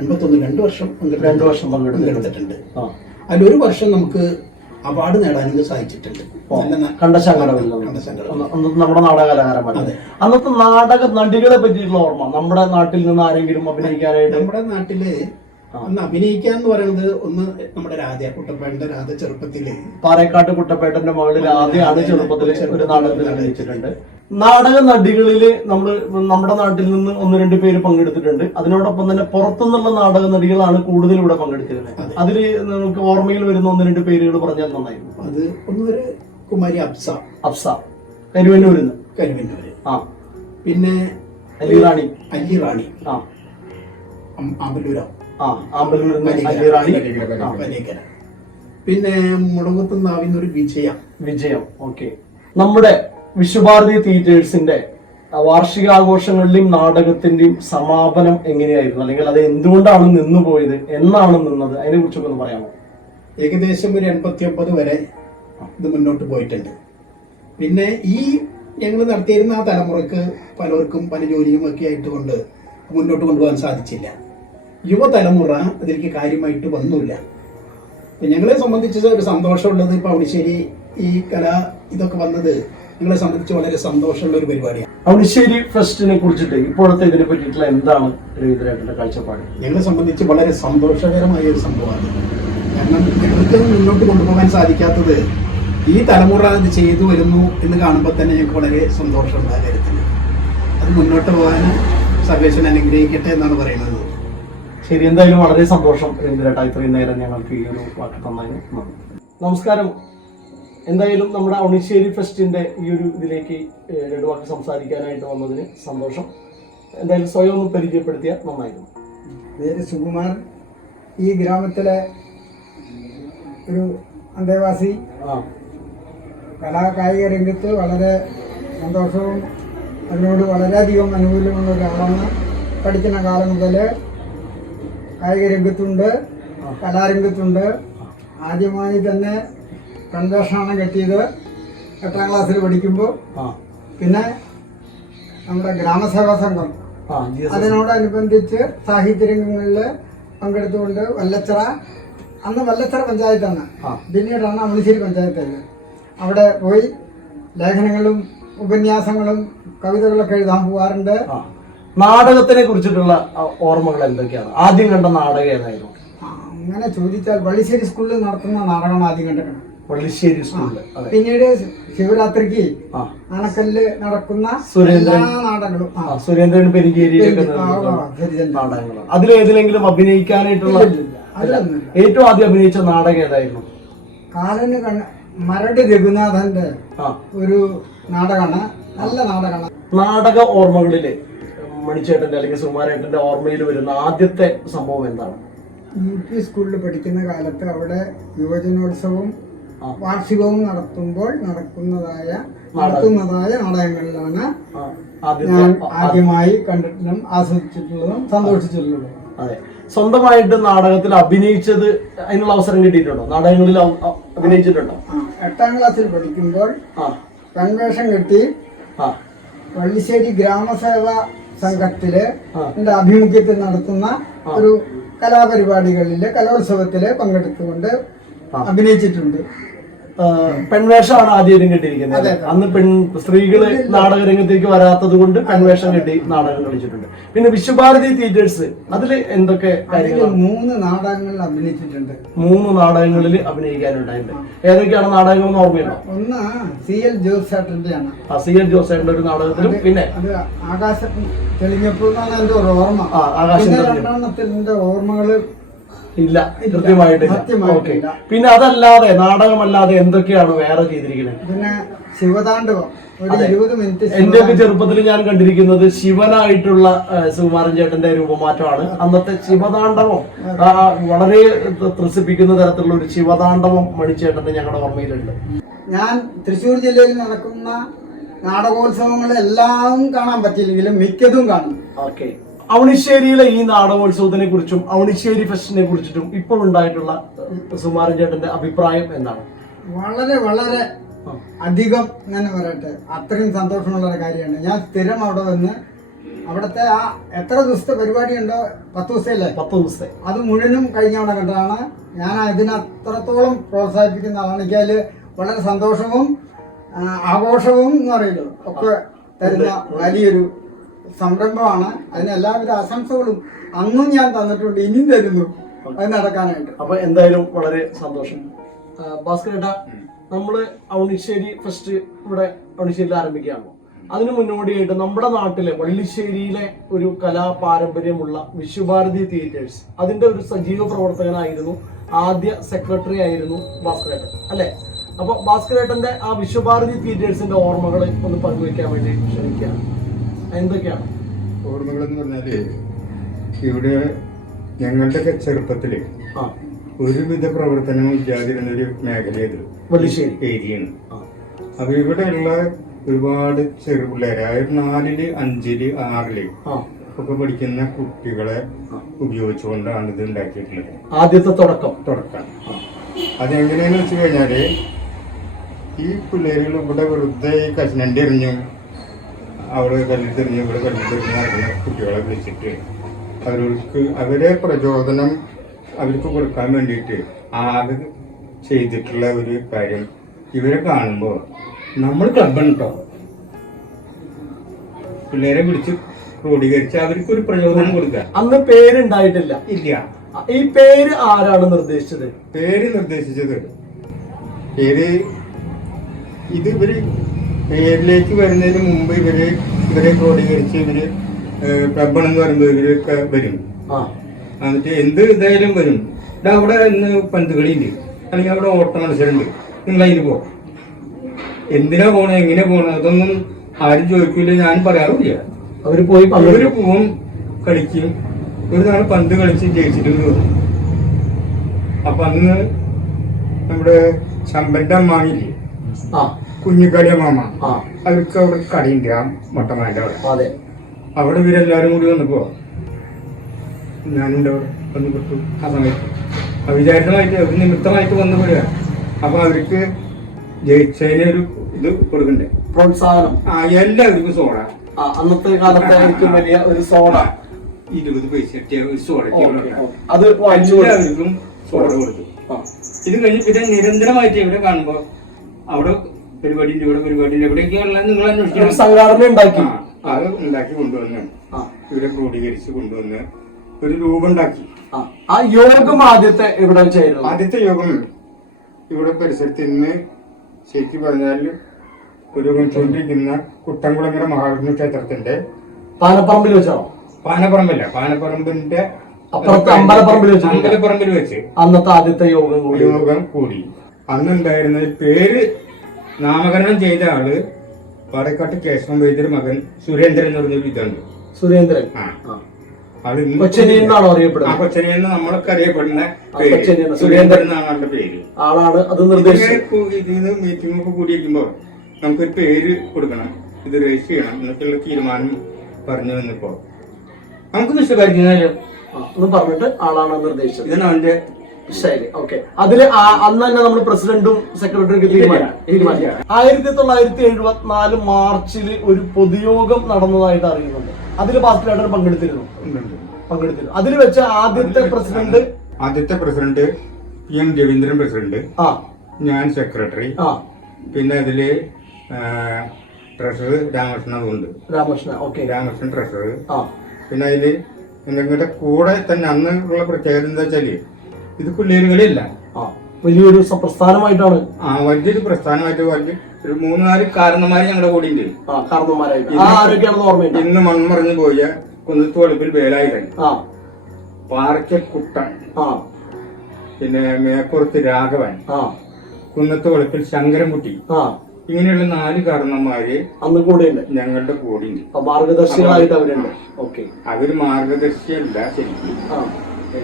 81 2 വർഷം പങ്കെടുത്തിട്ടുണ്ട്. അതിലൊരു വർഷം നമുക്ക് അവാർഡ് നേടാനും സാധിച്ചിട്ടുണ്ട്. നമ്മുടെ നാടക കലാകാരന്മാർ. അന്നത്തെ നാടക നടികളെ പറ്റിയിട്ടുള്ള ഓർമ്മ നമ്മുടെ നാട്ടിൽ നിന്ന് ആരെങ്കിലും അഭിനയിക്കാനായിട്ട്? നമ്മുടെ നാട്ടില് അന്ന് അഭിനയിക്കാന്ന് പറയുന്നത് ഒന്ന് നമ്മുടെ രാധ കുട്ടപ്പേട്ടന്റെ രാധ ചെറുപ്പത്തില് പാറേക്കാട്ട് കുട്ടപ്പേട്ടന്റെ മകളിൽ ആദ്യമാണ് ചെറുപ്പത്തില് ഒരു നാടകത്തിൽ അഭിനയിച്ചിട്ടുണ്ട്. നാടക നടികളില് നമ്മുടെ നാട്ടിൽ നിന്ന് 1-2 പേര് പങ്കെടുത്തിട്ടുണ്ട്. അതിനോടൊപ്പം തന്നെ പുറത്തുനിന്നുള്ള നാടക നടികളാണ് കൂടുതൽ ഇവിടെ പങ്കെടുത്തിരുന്നത്. അതില് നമുക്ക് ഓർമ്മയിൽ വരുന്ന 1-2 പേരുകൾ പറഞ്ഞാൽ നന്നായിരുന്നു. അത് ഒന്ന് കുമാരി അബ്സ കരുവന്നൂരിന്ന്. പിന്നെ അല്ലി റാണി പിന്നെ മുടങ്ങുത്ത് നാവിന്ന് ഒരു വിജയം. ഓക്കെ. നമ്മുടെ വിശ്വഭാരതി തിയേറ്റേഴ്സിന്റെ വാർഷികാഘോഷങ്ങളുടെയും നാടകത്തിന്റെയും സമാപനം എങ്ങനെയായിരുന്നു, അല്ലെങ്കിൽ അത് എന്തുകൊണ്ടാണ് നിന്നുപോയത്, എന്നാണ് നിന്നത്, അതിനെ കുറിച്ചൊക്കെ ഒന്ന് പറയാമോ? ഏകദേശം ഒരു 89 വരെ ഇത് മുന്നോട്ട് പോയിട്ടുണ്ട്. പിന്നെ ഈ ഞങ്ങൾ നടത്തിയിരുന്ന ആ തലമുറക്ക് പലർക്കും പല ജോലിയും ഒക്കെ ആയിട്ടുകൊണ്ട് മുന്നോട്ട് കൊണ്ടുപോകാൻ സാധിച്ചില്ല. യുവതലമുറ അതിലേക്ക് കാര്യമായിട്ട് വന്നില്ല. ഞങ്ങളെ സംബന്ധിച്ച് ഒരു സന്തോഷമുള്ളത് ഇപ്പോൾ ഔണിശ്ശേരി ഈ കല ഇതൊക്കെ വന്നത് ഞങ്ങളെ സംബന്ധിച്ച് വളരെ സന്തോഷമുള്ള ഒരു പരിപാടിയാണ്. ഔണിശ്ശേരി ഫെസ്റ്റിനെ കുറിച്ചിട്ട് ഇപ്പോഴത്തെ ഇതിനെ പറ്റിയിട്ടുള്ള എന്താണ് രവീന്ദ്രേട്ടന്റെ കാഴ്ചപ്പാട്? ഞങ്ങളെ സംബന്ധിച്ച് വളരെ സന്തോഷകരമായ ഒരു സംഭവമാണ്. ഞങ്ങൾക്ക് മുന്നോട്ട് കൊണ്ടുപോകാൻ സാധിക്കാത്തത് ഈ തലമുറ അത് ചെയ്തു വരുന്നു എന്ന് കാണുമ്പോൾ തന്നെ ഞങ്ങൾക്ക് വളരെ സന്തോഷമുണ്ട്. ആ കാര്യത്തിൽ അത് മുന്നോട്ട് പോകാൻ സർവേശ്വരൻ അനുഗ്രഹിക്കട്ടെ എന്നാണ് പറയുന്നത്. ശരി, എന്തായാലും വളരെ സന്തോഷം രവീന്ദ്രേട്ടാ, ഇത്രയും നേരം ഞങ്ങൾക്ക് ഈ ഒരു വാക്ക് തന്നതിന് നന്ദി. നമസ്കാരം. എന്തായാലും നമ്മുടെ ഔണിശ്ശേരി ഫെസ്റ്റിന്റെ ഈ ഒരു ഇതിലേക്ക് രണ്ടു വാക്ക് സംസാരിക്കാനായിട്ട് വന്നതിന് സന്തോഷം. എന്തായാലും സ്വയം ഒന്ന് പരിചയപ്പെടുത്തിയാൽ നന്നായിരുന്നു. പേര് സുകുമാർ, ഈ ഗ്രാമത്തിലെ ഒരു അന്തേവാസി. കലാകായിക രംഗത്ത് വളരെ സന്തോഷവും അതിനോട് വളരെയധികം അനുകൂലമുള്ള ഒരാളാണ്. പഠിക്കുന്ന കാലം മുതൽ കായിക രംഗത്തുണ്ട്, കലാരംഗത്തുണ്ട്. ആദ്യമായി തന്നെ കൺവേഷനാണ് കെട്ടിയത് 8ാം ക്ലാസ്സിൽ പഠിക്കുമ്പോൾ. പിന്നെ നമ്മുടെ ഗ്രാമസേവാ സംഘം അതിനോടനുബന്ധിച്ച് സാഹിത്യരംഗങ്ങളിൽ പങ്കെടുത്തുകൊണ്ട് വല്ലച്ചിറ, അന്ന് വല്ലച്ചിറ പഞ്ചായത്താണ്, പിന്നീടാണ് ഔണിശ്ശേരി പഞ്ചായത്തായത്. അവിടെ പോയി ലേഖനങ്ങളും ഉപന്യാസങ്ങളും കവിതകളൊക്കെ എഴുതാൻ പോകാറുണ്ട്. നാടകത്തിനെ കുറിച്ചിട്ടുള്ള ഓർമ്മകൾ എന്തൊക്കെയാണ്? ആദ്യം കണ്ട നാടകം ഏതായിരുന്നു? അങ്ങനെ ചോദിച്ചാൽ വള്ളിശ്ശേരി സ്കൂളിൽ നടത്തുന്ന നാടകമാണ് ആദ്യം കണ്ടിട്ടുണ്ട്. വള്ളിശ്ശേരി സ്കൂളിൽ. പിന്നീട് ശിവരാത്രിക്ക് ആനക്കല്ല് നടക്കുന്ന എല്ലാ നാടകങ്ങളും, സുരേന്ദ്രൻ പെരിഞ്ചേരിയിലൊക്കെ നാടകങ്ങളാണ്. അതിലേതിലെങ്കിലും അഭിനയിക്കാനായിട്ടുള്ള ഏറ്റവും ആദ്യം അഭിനയിച്ച നാടകം ഏതായിരുന്നു? കാലന് മരട് രഘുനാഥന്റെ ഒരു നാടകമാണ്, നല്ല നാടകമാണ്. നാടക ഓർമ്മകളില് മണിച്ചേട്ടന്റെ അല്ലെങ്കിൽ സുകുമാരേട്ടന്റെ ഓർമ്മയിൽ വരുന്ന ആദ്യത്തെ സംഭവം എന്താണ്? UP സ്കൂളിൽ പഠിക്കുന്ന കാലത്ത് അവിടെ യുവജനോത്സവവും വാർഷികവും നടത്തുന്നതായ നാടകങ്ങളിലാണ് ഞാൻ ആദ്യമായി കണ്ടിട്ടും ആസ്വദിച്ചിട്ടുള്ളതും സന്തോഷിച്ചിട്ടുള്ളതും. അതെ, സ്വന്തമായിട്ട് നാടകത്തിൽ അഭിനയിച്ചത് അതിനുള്ള അവസരം കിട്ടിയിട്ടുണ്ടോ? നാടകങ്ങളിൽ അഭിനയിച്ചിട്ടുണ്ടോ? 8ാം ക്ലാസ്സിൽ പഠിക്കുമ്പോൾ കൺവേഷൻ കെട്ടി വള്ളിശ്ശേരി ഗ്രാമസേവാ സംഘത്തില് എന്റെ ആഭിമുഖ്യത്തിൽ നടത്തുന്ന ഒരു കലാപരിപാടികളില് കലോത്സവത്തില് പങ്കെടുത്തുകൊണ്ട് അഭിനയിച്ചിട്ടുണ്ട്. പെൺവേഷമാണ് ആദ്യം കെട്ടിയിരിക്കുന്നത്. അന്ന് സ്ത്രീകള് നാടകരംഗത്തേക്ക് വരാത്തത് കൊണ്ട് പെൺവേഷം കെട്ടി നാടകം കളിച്ചിട്ടുണ്ട്. പിന്നെ വിശ്വഭാരതി തിയേറ്റേഴ്സ് അതിൽ എന്തൊക്കെ കാര്യങ്ങൾ? 3 നാടകങ്ങളിൽ അഭിനയിച്ചിട്ടുണ്ട്. 3 നാടകങ്ങളിൽ അഭിനയിക്കാനുണ്ടായിട്ടുണ്ട്. ഏതൊക്കെയാണ് നാടകങ്ങൾ എന്ന് ഓർമ്മയുണ്ടോ? ഒന്ന് CL ജോസേട്ടന്റെ ആണ്. CL ജോസേട്ടന്റെ ഒരു നാടകത്തിലും, പിന്നെ അത് ആകാശം തെളിഞ്ഞപ്പോൾ എന്റെ ഒരു ഓർമ്മ. രണ്ടെണ്ണത്തിന്റെ ഓർമ്മകള് ഇല്ല കൃത്യമായിട്ട്. ഓക്കെ, പിന്നെ അതല്ലാതെ നാടകമല്ലാതെ എന്തൊക്കെയാണ് വേറെ ചെയ്തിരിക്കുന്നത്? പിന്നെ ശിവതാണ്ഡവം ഒരു 20 മിനിറ്റ്. എന്റെയൊക്കെ ചെറുപ്പത്തിൽ ഞാൻ കണ്ടിരിക്കുന്നത് ശിവനായിട്ടുള്ള സുകുമാരൻ ചേട്ടന്റെ രൂപമാറ്റമാണ്. അന്നത്തെ ശിവതാണ്ഡവം വളരെ ത്രസിപ്പിക്കുന്ന തരത്തിലുള്ള ഒരു ശിവതാണ്ഡവം മണിച്ചേട്ടന്റെ ഞങ്ങളുടെ ഓർമ്മയിലുണ്ട്. ഞാൻ തൃശ്ശൂർ ജില്ലയിൽ നടക്കുന്ന നാടകോത്സവങ്ങളെല്ലാം കാണാൻ പറ്റിയില്ലെങ്കിലും മിക്കതും കാണും. ഓക്കെ, ഔണിശ്ശേരിയിലെ ഈ നാടകോത്സവത്തിനെ കുറിച്ചും ഔണിശ്ശേരി ഫെസ്റ്റിനെ കുറിച്ചിട്ടും ഇപ്പോൾ ഉണ്ടായിട്ടുള്ള സുകുമാരൻ ചേട്ടന്റെ അഭിപ്രായം എന്താണ്? വളരെ വളരെ അധികം ഞാൻ പറയട്ടെ, അത്രയും സന്തോഷമുള്ള ഒരു കാര്യമാണ്. ഞാൻ സ്ഥിരം അവിടെ വന്ന് അവിടുത്തെ ആ എത്ര ദിവസത്തെ പരിപാടി ഉണ്ടോ, 10 ദിവസമല്ലേ? 10 ദിവസത്തെ അത് മുഴുവനും കഴിഞ്ഞ അവിടെ കണ്ടതാണ്. ഞാൻ അതിന് അത്രത്തോളം പ്രോത്സാഹിപ്പിക്കുന്ന ആളാണ്. എനിക്ക് അതിൽ വളരെ സന്തോഷവും ആഘോഷവും എന്ന് പറയുമല്ലോ ഒക്കെ തരുന്ന വലിയൊരു സംരംഭമാണ്. അതിന് എല്ലാവിധ ആശംസകളും അന്നും ഞാൻ തന്നിട്ടുണ്ട്, ഇനിയും തരുന്നു അത് നടക്കാനായിട്ട്. അപ്പൊ എന്തായാലും വളരെ സന്തോഷം. ഭാസ്കരേട്ടാ, നമ്മള് ഔണിശ്ശേരി ഫെസ്റ്റ് ഇവിടെ ഔണിശ്ശേരിയിൽ ആരംഭിക്കുകയാണോ? അതിന് മുന്നോടിയായിട്ട് നമ്മുടെ നാട്ടിലെ വള്ളിശ്ശേരിയിലെ ഒരു കലാപാരമ്പര്യമുള്ള വിശ്വഭാരതി തിയേറ്റേഴ്സ് അതിന്റെ ഒരു സജീവ പ്രവർത്തകനായിരുന്നു, ആദ്യ സെക്രട്ടറി ആയിരുന്നു ഭാസ്കരേട്ടൻ, അല്ലെ? അപ്പൊ ഭാസ്കരേട്ടന്റെ ആ വിശ്വഭാരതി തിയേറ്റേഴ്സിന്റെ ഓർമ്മകൾ ഒന്ന് പങ്കുവെക്കാൻ വേണ്ടി ക്ഷണിക്കുകയാണ്. എന്തൊക്കെയാണ് ഓർമ്മകൾ എന്ന് പറഞ്ഞാല്, ഇവിടെ ഞങ്ങളുടെയൊക്കെ ചെറുപ്പത്തില് ഒരുവിധ പ്രവർത്തനവും ഇല്ലാതിരുന്ന ഒരു മേഖലയത് വള്ളിശ്ശേരി ഏരിയയാണ്. അപ്പൊ ഇവിടെയുള്ള ഒരുപാട് ചെറുപിള്ളേര് അതായത് 4-ല് 5-ല് 6-ല് ഒക്കെ പഠിക്കുന്ന കുട്ടികളെ ഉപയോഗിച്ചുകൊണ്ടാണ് ഇത് ഉണ്ടാക്കിയിട്ടുള്ളത്. ആദ്യത്തെ തുടക്കം. അതെങ്ങനെയാന്ന് വെച്ച് കഴിഞ്ഞാല് ഈ പിള്ളേരുകൾ ഇവിടെ വെറുതെ ഈ കശനണ്ടി എറിഞ്ഞു, അവിടെ കല്ലെടുത്തെറിഞ്ഞു, ഇവിടെ കല്ലെടുത്തെറിഞ്ഞു നടക്കുന്ന കുട്ടികളെ വിളിച്ചിട്ട് അവരെ പ്രചോദനം അവർക്ക് കൊടുക്കാൻ വേണ്ടിയിട്ട് ആകെ ചെയ്തിട്ടുള്ള ഒരു കാര്യം, ഇവരെ കാണുമ്പോൾ നമ്മൾ ക്ലബ്ബാണ് കേട്ടോ, പിള്ളേരെ വിളിച്ച് ക്രോഡീകരിച്ച് അവർക്കൊരു പ്രചോദനം കൊടുക്കുക. അന്ന് പേരുണ്ടായിട്ടില്ല. ഇല്ല. ഈ പേര് ആരാണ് നിർദ്ദേശിച്ചത്? പേര് ഇത് ഇവര് പേരിലേക്ക് വരുന്നതിന് മുമ്പ് ഇവരെ ക്രോഡീകരിച്ച് ഇവര് ക്ലബ്ബാണെന്ന് പറയുമ്പോൾ ഇവരൊക്കെ വരും. എന്നിട്ട് എന്ത് ഇതായാലും വരും. അവിടെ ഇന്ന് പന്ത് കളിയുണ്ട്, അല്ലെങ്കിൽ അവിടെ ഓട്ട മത്സരമുണ്ട്, നിങ്ങൾ അതിന് പോ. എന്തിനാ പോണേ, എങ്ങനെ പോണേ, അതൊന്നും ആരും ചോദിക്കില്ല, ഞാൻ പറയാറില്ല. അവര് പോവും, കളിക്കും. ഒരു നാൾ പന്ത് കളിച്ച് ജയിച്ചിട്ടുണ്ട് വന്നു. അപ്പൊ അന്ന് നമ്മുടെ ചമ്പന്റെ അമ്മായില്ലേ, കുഞ്ഞിക്കാടിയ മാമ, അവർക്ക് അവിടെ കടയുണ്ട് ആ മൊട്ടമാന്റെ അവിടെ. അവിടെ ഇവരെല്ലാരും കൂടി വന്നപ്പോ ഞാനുണ്ട് അവിടെ വന്ന് കൊടുത്തു. ആ സമയത്ത് അവിചാരിതമായിട്ട് ഒരു നിമിത്തമായിട്ട് വന്നു പോയാ. അപ്പൊ അവർക്ക് ജയിച്ചതിന് ഒരു ഇത് കൊടുക്കണ്ടേ, പ്രോത്സാഹനം. എല്ലാവർക്കും സോഡ. അന്നത്തെ കാലത്തെ ഏറ്റവും വലിയ ഒരു സോഡ 20 പൈസ ഒരു സോഡ, അത് എല്ലാവർക്കും സോഡ കൊടുത്തു. ഇത് കഴിഞ്ഞ് പിന്നെ നിരന്തരമായിട്ട് ഇവിടെ കാണുമ്പോ അവിടെ പരിപാടിന്റെ ഇവിടെ പരിപാടിന്റെ എവിടെയൊക്കെയുള്ള നിങ്ങൾ അന്വേഷിക്കണം. സംഘടന ഉണ്ടാക്കി, അത് ഉണ്ടാക്കി കൊണ്ടുവന്ന് ഇവരെ ക്രോഡീകരിച്ച് കൊണ്ടുവന്ന് ഒരു രൂപം ഉണ്ടാക്കി. ആ യോഗം ആദ്യത്തെ ഇവിടെ വെച്ചായിരുന്നു. ആദ്യത്തെ യോഗം ഇവിടെ പരിസരത്ത് ഇന്ന് ശരിക്കും പറഞ്ഞാൽ പുരോഗമിച്ചുകൊണ്ടിരിക്കുന്ന കുട്ടംകുളങ്ങര മഹാവിഷ്ണു ക്ഷേത്രത്തിന്റെ പാനപ്പറമ്പിൽ വെച്ചാണോ? പാനപ്പറമ്പല്ല, പാനപ്പറമ്പിന്റെ അമ്പലപ്പറമ്പിൽ വെച്ച് അന്നത്തെ ആദ്യത്തെ യോഗം കൂടി. അന്നുണ്ടായിരുന്ന പേര് നാമകരണം ചെയ്ത ആള് പാടക്കാട്ട് കേശവൻ വൈദ്യർ മകൻ സുരേന്ദ്രൻ എന്ന് പറഞ്ഞൊരു ഇതുണ്ട്. സുരേന്ദ്രൻ കൊച്ചനിയെന്നാണോ അറിയപ്പെടുന്നത്? കൊച്ചനിയെന്ന് നമ്മളൊക്കെ അറിയപ്പെടുന്ന സുരേന്ദ്രൻ എന്നാണ് ആളുടെ പേര്. ആളാണ് അത് നിർദ്ദേശിച്ചത്. ഇതിന് മീറ്റിംഗ് ഒക്കെ കൂടിയിരിക്കുമ്പോ നമുക്കൊരു പേര് കൊടുക്കണം, ഇത് രജിസ്റ്റർ ചെയ്യണം എന്നൊക്കെയുള്ള തീരുമാനം പറഞ്ഞു വന്നപ്പോ നമുക്ക് നിശ്ചയിക്കാലോ പറഞ്ഞിട്ട് ആളാണ് നിർദ്ദേശിച്ചത്. ഇതാണ് അവന്റെ ശരി. ഓക്കെ. അതില് അന്ന് തന്നെ നമ്മൾ പ്രസിഡന്റും സെക്രട്ടറിക്ക് തീരുമാനിച്ചു. 1974 മാർച്ചില് ഒരു പൊതുയോഗം നടന്നതായിട്ട് അറിയുന്നുണ്ട്. അതില് ഭാസ്കരേട്ടൻ പങ്കെടുത്തിരുന്നു. അതിൽ വെച്ച ആദ്യത്തെ പ്രസിഡന്റ് എം രവീന്ദ്രൻ പ്രസിഡന്റ്, ഞാൻ സെക്രട്ടറി, പിന്നെ അതില് ട്രഷറർ രാമകൃഷ്ണൻ ട്രഷറർ. പിന്നെ അതില് എന്തെങ്കിലും കൂടെ തന്നെ അന്ന് ഉള്ള പ്രത്യേകത എന്താ വെച്ചാല് ഇത് പിള്ളേരുകളില്ല, വലിയൊരു പ്രസ്ഥാനമായിട്ടാണ്. വലിയൊരു പ്രസ്ഥാനമായിട്ട് ഒരു 3-4 കാരണന്മാര് ഞങ്ങളുടെ കൂടെ ഉണ്ട്. ഇന്ന് മൺമറഞ്ഞു പോയ കുന്നത്ത് വെളുപ്പിൽ വേലായുധൻ, പാറയ്ക്കുട്ടൻ, പിന്നെ മേപ്പുറത്ത് രാഘവൻ, കുന്നത്ത് വെളുപ്പിൽ ശങ്കരൻകുട്ടി, ഇങ്ങനെയുള്ള 4 കാരണന്മാര് അന്ന് കൂടെ ഉണ്ട്, ഞങ്ങളുടെ കൂടെ ഉണ്ട്. മാർഗദർശികളായിട്ട് അവരുണ്ട്. അവര് മാർഗദർശിയല്ല ശരിക്കും,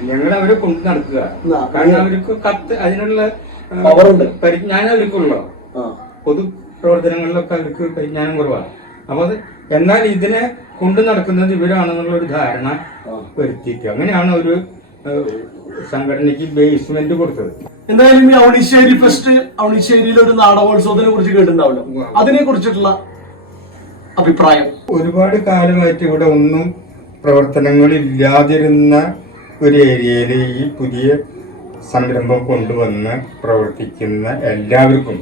ഞങ്ങൾ അവരെ കൊണ്ട് നടക്കുക. കാരണം അവർക്ക് കത്ത് അതിനുള്ള പരിജ്ഞാനം അവർക്കുള്ളൂ. പൊതു പ്രവർത്തനങ്ങളിലൊക്കെ അവർക്ക് പരിജ്ഞാനം കുറവാണ്. അപ്പൊ എന്നാൽ ഇതിനെ കൊണ്ടു നടക്കുന്നത് ഇവരാണെന്നുള്ള ഒരു ധാരണ വരുത്തിക്കുക. അങ്ങനെയാണ് ഒരു സംഘടനയ്ക്ക് ബേസ്മെന്റ് കൊടുത്തത്. എന്തായാലും ഈ ഔണിശ്ശേരി ഫെസ്റ്റ്, ഔണിശ്ശേരിയിൽ ഒരു നാടകോത്സവത്തിനെ കുറിച്ച് കേട്ടിട്ടുണ്ടാവല്ലോ, അതിനെ കുറിച്ചിട്ടുള്ള അഭിപ്രായം? ഒരുപാട് കാലമായിട്ട് ഇവിടെ ഒന്നും പ്രവർത്തനങ്ങളില്ലാതിരുന്ന ഒരു ഏരിയയിൽ ഈ പുതിയ സംരംഭം കൊണ്ടുവന്ന് പ്രവർത്തിക്കുന്ന എല്ലാവർക്കും,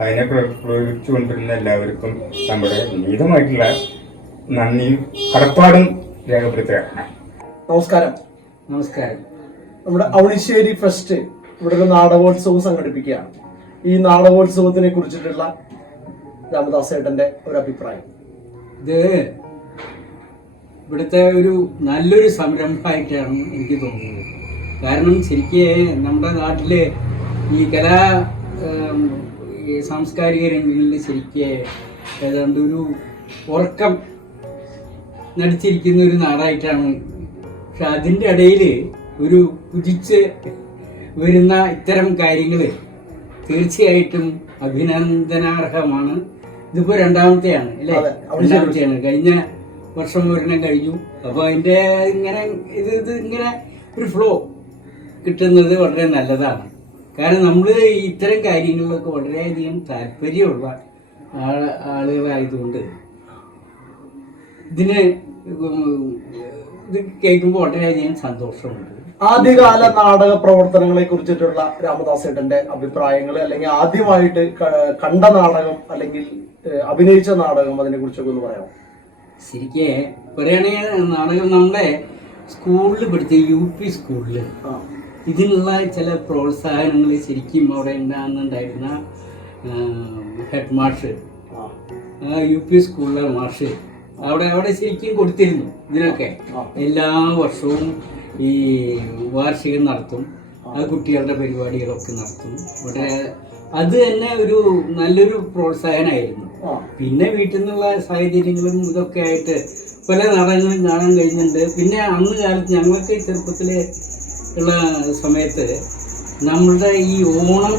അതിനെ പ്രയോഗിച്ചുകൊണ്ടിരുന്ന എല്ലാവർക്കും നമ്മുടെ നീതമായിട്ടുള്ള നന്ദിയും കടപ്പാടും രേഖപ്പെടുത്തുകയാണ്. നമസ്കാരം. നമ്മുടെ ഔണിശ്ശേരി ഫെസ്റ്റ് ഇവിടെ ഒരു നാടകോത്സവം സംഘടിപ്പിക്കുകയാണ്. ഈ നാടകോത്സവത്തിനെ കുറിച്ചിട്ടുള്ള രാമദാസേട്ടന്റെ ഒരു അഭിപ്രായം? ഇത് ഇവിടുത്തെ ഒരു നല്ലൊരു സംരംഭമായിട്ടാണ് എനിക്ക് തോന്നുന്നത്. കാരണം ശരിക്കും നമ്മുടെ നാട്ടില് ഈ സാംസ്കാരിക രംഗങ്ങളിൽ ശരിക്കും ഏതാണ്ട് ഒരു ഉറക്കം നടിച്ചിരിക്കുന്ന ഒരു നാടായിട്ടാണ്. പക്ഷെ അതിൻ്റെ ഇടയിൽ ഒരു കുതിച്ച് വരുന്ന ഇത്തരം കാര്യങ്ങൾ തീർച്ചയായിട്ടും അഭിനന്ദനാർഹമാണ്. ഇതിപ്പോ രണ്ടാമത്തെയാണ് അല്ലേ? രണ്ടാമത്തെയാണ്. കഴിഞ്ഞ വർഷം ഒരെണ്ണം കഴിഞ്ഞു. അപ്പൊ അതിന്റെ ഇങ്ങനെ ഇത് ഇങ്ങനെ ഒരു ഫ്ലോ കിട്ടുന്നത് വളരെ നല്ലതാണ്. കാരണം നമ്മൾ ഇത്തരം കാര്യങ്ങളിലൊക്കെ വളരെയധികം താല്പര്യമുള്ള ആളുകളായതുകൊണ്ട് ഇത് കേൾക്കുമ്പോൾ വളരെയധികം സന്തോഷമുണ്ട്. ആദ്യകാല നാടക പ്രവർത്തനങ്ങളെ കുറിച്ചിട്ടുള്ള രാമദാസേട്ടന്റെ അഭിപ്രായങ്ങൾ, അല്ലെങ്കിൽ ആദ്യമായിട്ട് കണ്ട നാടകം അല്ലെങ്കിൽ അഭിനയിച്ച നാടകം, അതിനെ കുറിച്ചൊക്കെ ഒന്ന് പറയാമോ? ശരിക്ക് പറയുകയാണെങ്കിൽ നാടകം നമ്മുടെ സ്കൂളിൽ പഠിച്ച UP സ്കൂളിൽ ഇതിനുള്ള ചില പ്രോത്സാഹനങ്ങൾ ശരിക്കും അവിടെ ഉണ്ടാകുന്നുണ്ടായിരുന്ന ഹെഡ് മാഷ്, UP സ്കൂളിലെ മാഷ് അവിടെ ശരിക്കും കൊടുത്തിരുന്നു. ഇതിനൊക്കെ എല്ലാ വർഷവും ഈ വാർഷികം നടത്തും, കുട്ടികളുടെ പരിപാടികളൊക്കെ നടത്തും. അവിടെ അത് തന്നെ ഒരു നല്ലൊരു പ്രോത്സാഹനമായിരുന്നു. പിന്നെ വീട്ടിൽ നിന്നുള്ള സാഹചര്യങ്ങളും ഇതൊക്കെ ആയിട്ട് പല നാടകങ്ങളും കാണാൻ കഴിഞ്ഞിട്ടുണ്ട്. പിന്നെ അന്ന് കാലത്ത് ഞങ്ങൾക്ക് ചെറുപ്പത്തിൽ ഉള്ള സമയത്ത് നമ്മളുടെ ഈ ഓണം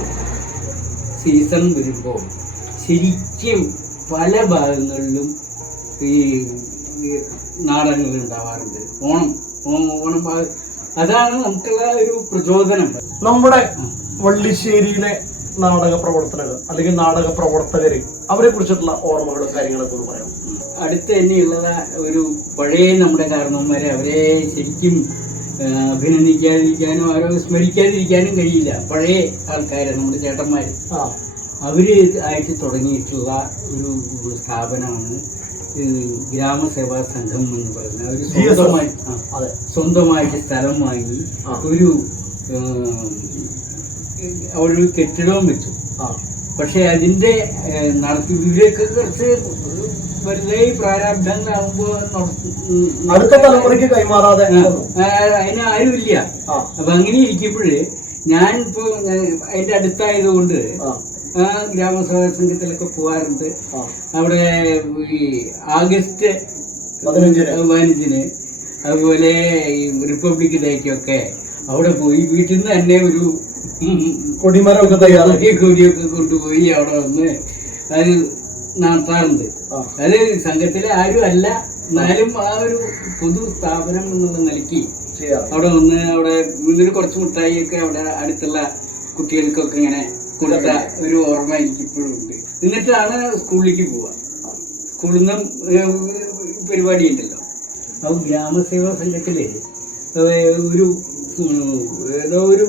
സീസൺ വരുമ്പോൾ ശരിക്കും പല ഭാഗങ്ങളിലും ഈ നാടകങ്ങൾ ഉണ്ടാവാറുണ്ട്. ഓണം അതാണ് നമുക്കുള്ള ഒരു പ്രചോദനം. നമ്മുടെ വള്ളിശ്ശേരിയിലെ നാടക പ്രവർത്തനങ്ങൾ അല്ലെങ്കിൽ നാടക പ്രവർത്തകര്, അവരെ കുറിച്ചിട്ടുള്ള ഓർമ്മകളും കാര്യങ്ങളൊക്കെ ഒന്ന് പറയാം. അടുത്ത് തന്നെയുള്ള ഒരു പഴയ നമ്മുടെ കാരണവന്മാരെ അവരെ ശരിക്കും അഭിനന്ദിക്കാതിരിക്കാനും അവരെ സ്മരിക്കാതിരിക്കാനും കഴിയില്ല. പഴയ ആൾക്കാരെ, നമ്മുടെ ചേട്ടന്മാർ, അവര് ആയിട്ട് തുടങ്ങിയിട്ടുള്ള ഒരു സ്ഥാപനമാണ് ഗ്രാമസേവാ സംഘം എന്ന് പറയുന്നത്. അവർ സ്വന്തമായിട്ട് സ്ഥലം വാങ്ങി അവിടെ ഒരു കെട്ടിടവും വെച്ചു. പക്ഷെ അതിന്റെ ഇവരൊക്കെ കുറച്ച് വെറുതെ പ്രാരാബ്ധങ്ങളാകുമ്പോ അടുത്ത തലമുറയ്ക്ക് കൈമാറാതെ അതിന് ആരുമില്ല. അപ്പൊ അങ്ങനെ ഇരിക്കുമ്പോഴ് ഞാൻ ഇപ്പൊ അതിന്റെ അടുത്തായതുകൊണ്ട് ഗ്രാമസഭാ സംഘത്തിലൊക്കെ പോകാറുണ്ട്. അവിടെ ഈ ആഗസ്റ്റ് 15-ന് അതുപോലെ ഈ റിപ്പബ്ലിക് ഡേക്കൊക്കെ അവിടെ പോയി വീട്ടിൽ നിന്ന് തന്നെ ഒരു കൊടിമരമൊക്കെ കൊടിയൊക്കെ കൊണ്ടുപോയി അവിടെ വന്ന് അത് നടത്താറുണ്ട്. അത് സംഘത്തിലെ ആരും അല്ല, എന്നാലും ആ ഒരു പൊതു സ്ഥാപനം എന്നുള്ള നിലയ്ക്ക് അവിടെ വന്ന് അവിടെ മുന്നിൽ കുറച്ച് മിഠായിയൊക്കെ അവിടെ അടുത്തുള്ള കുട്ടികൾക്കൊക്കെ ഇങ്ങനെ കൊടുത്ത ഒരു ഓർമ്മ എനിക്കിപ്പോഴും ഉണ്ട്. എന്നിട്ടാണ് സ്കൂളിലേക്ക് പോവുക. സ്കൂളിൽ നിന്നും പരിപാടി ഉണ്ടല്ലോ. അപ്പോൾ ഗ്രാമസേവാ സംഘത്തില് ഒരു ഏതോ ഒരു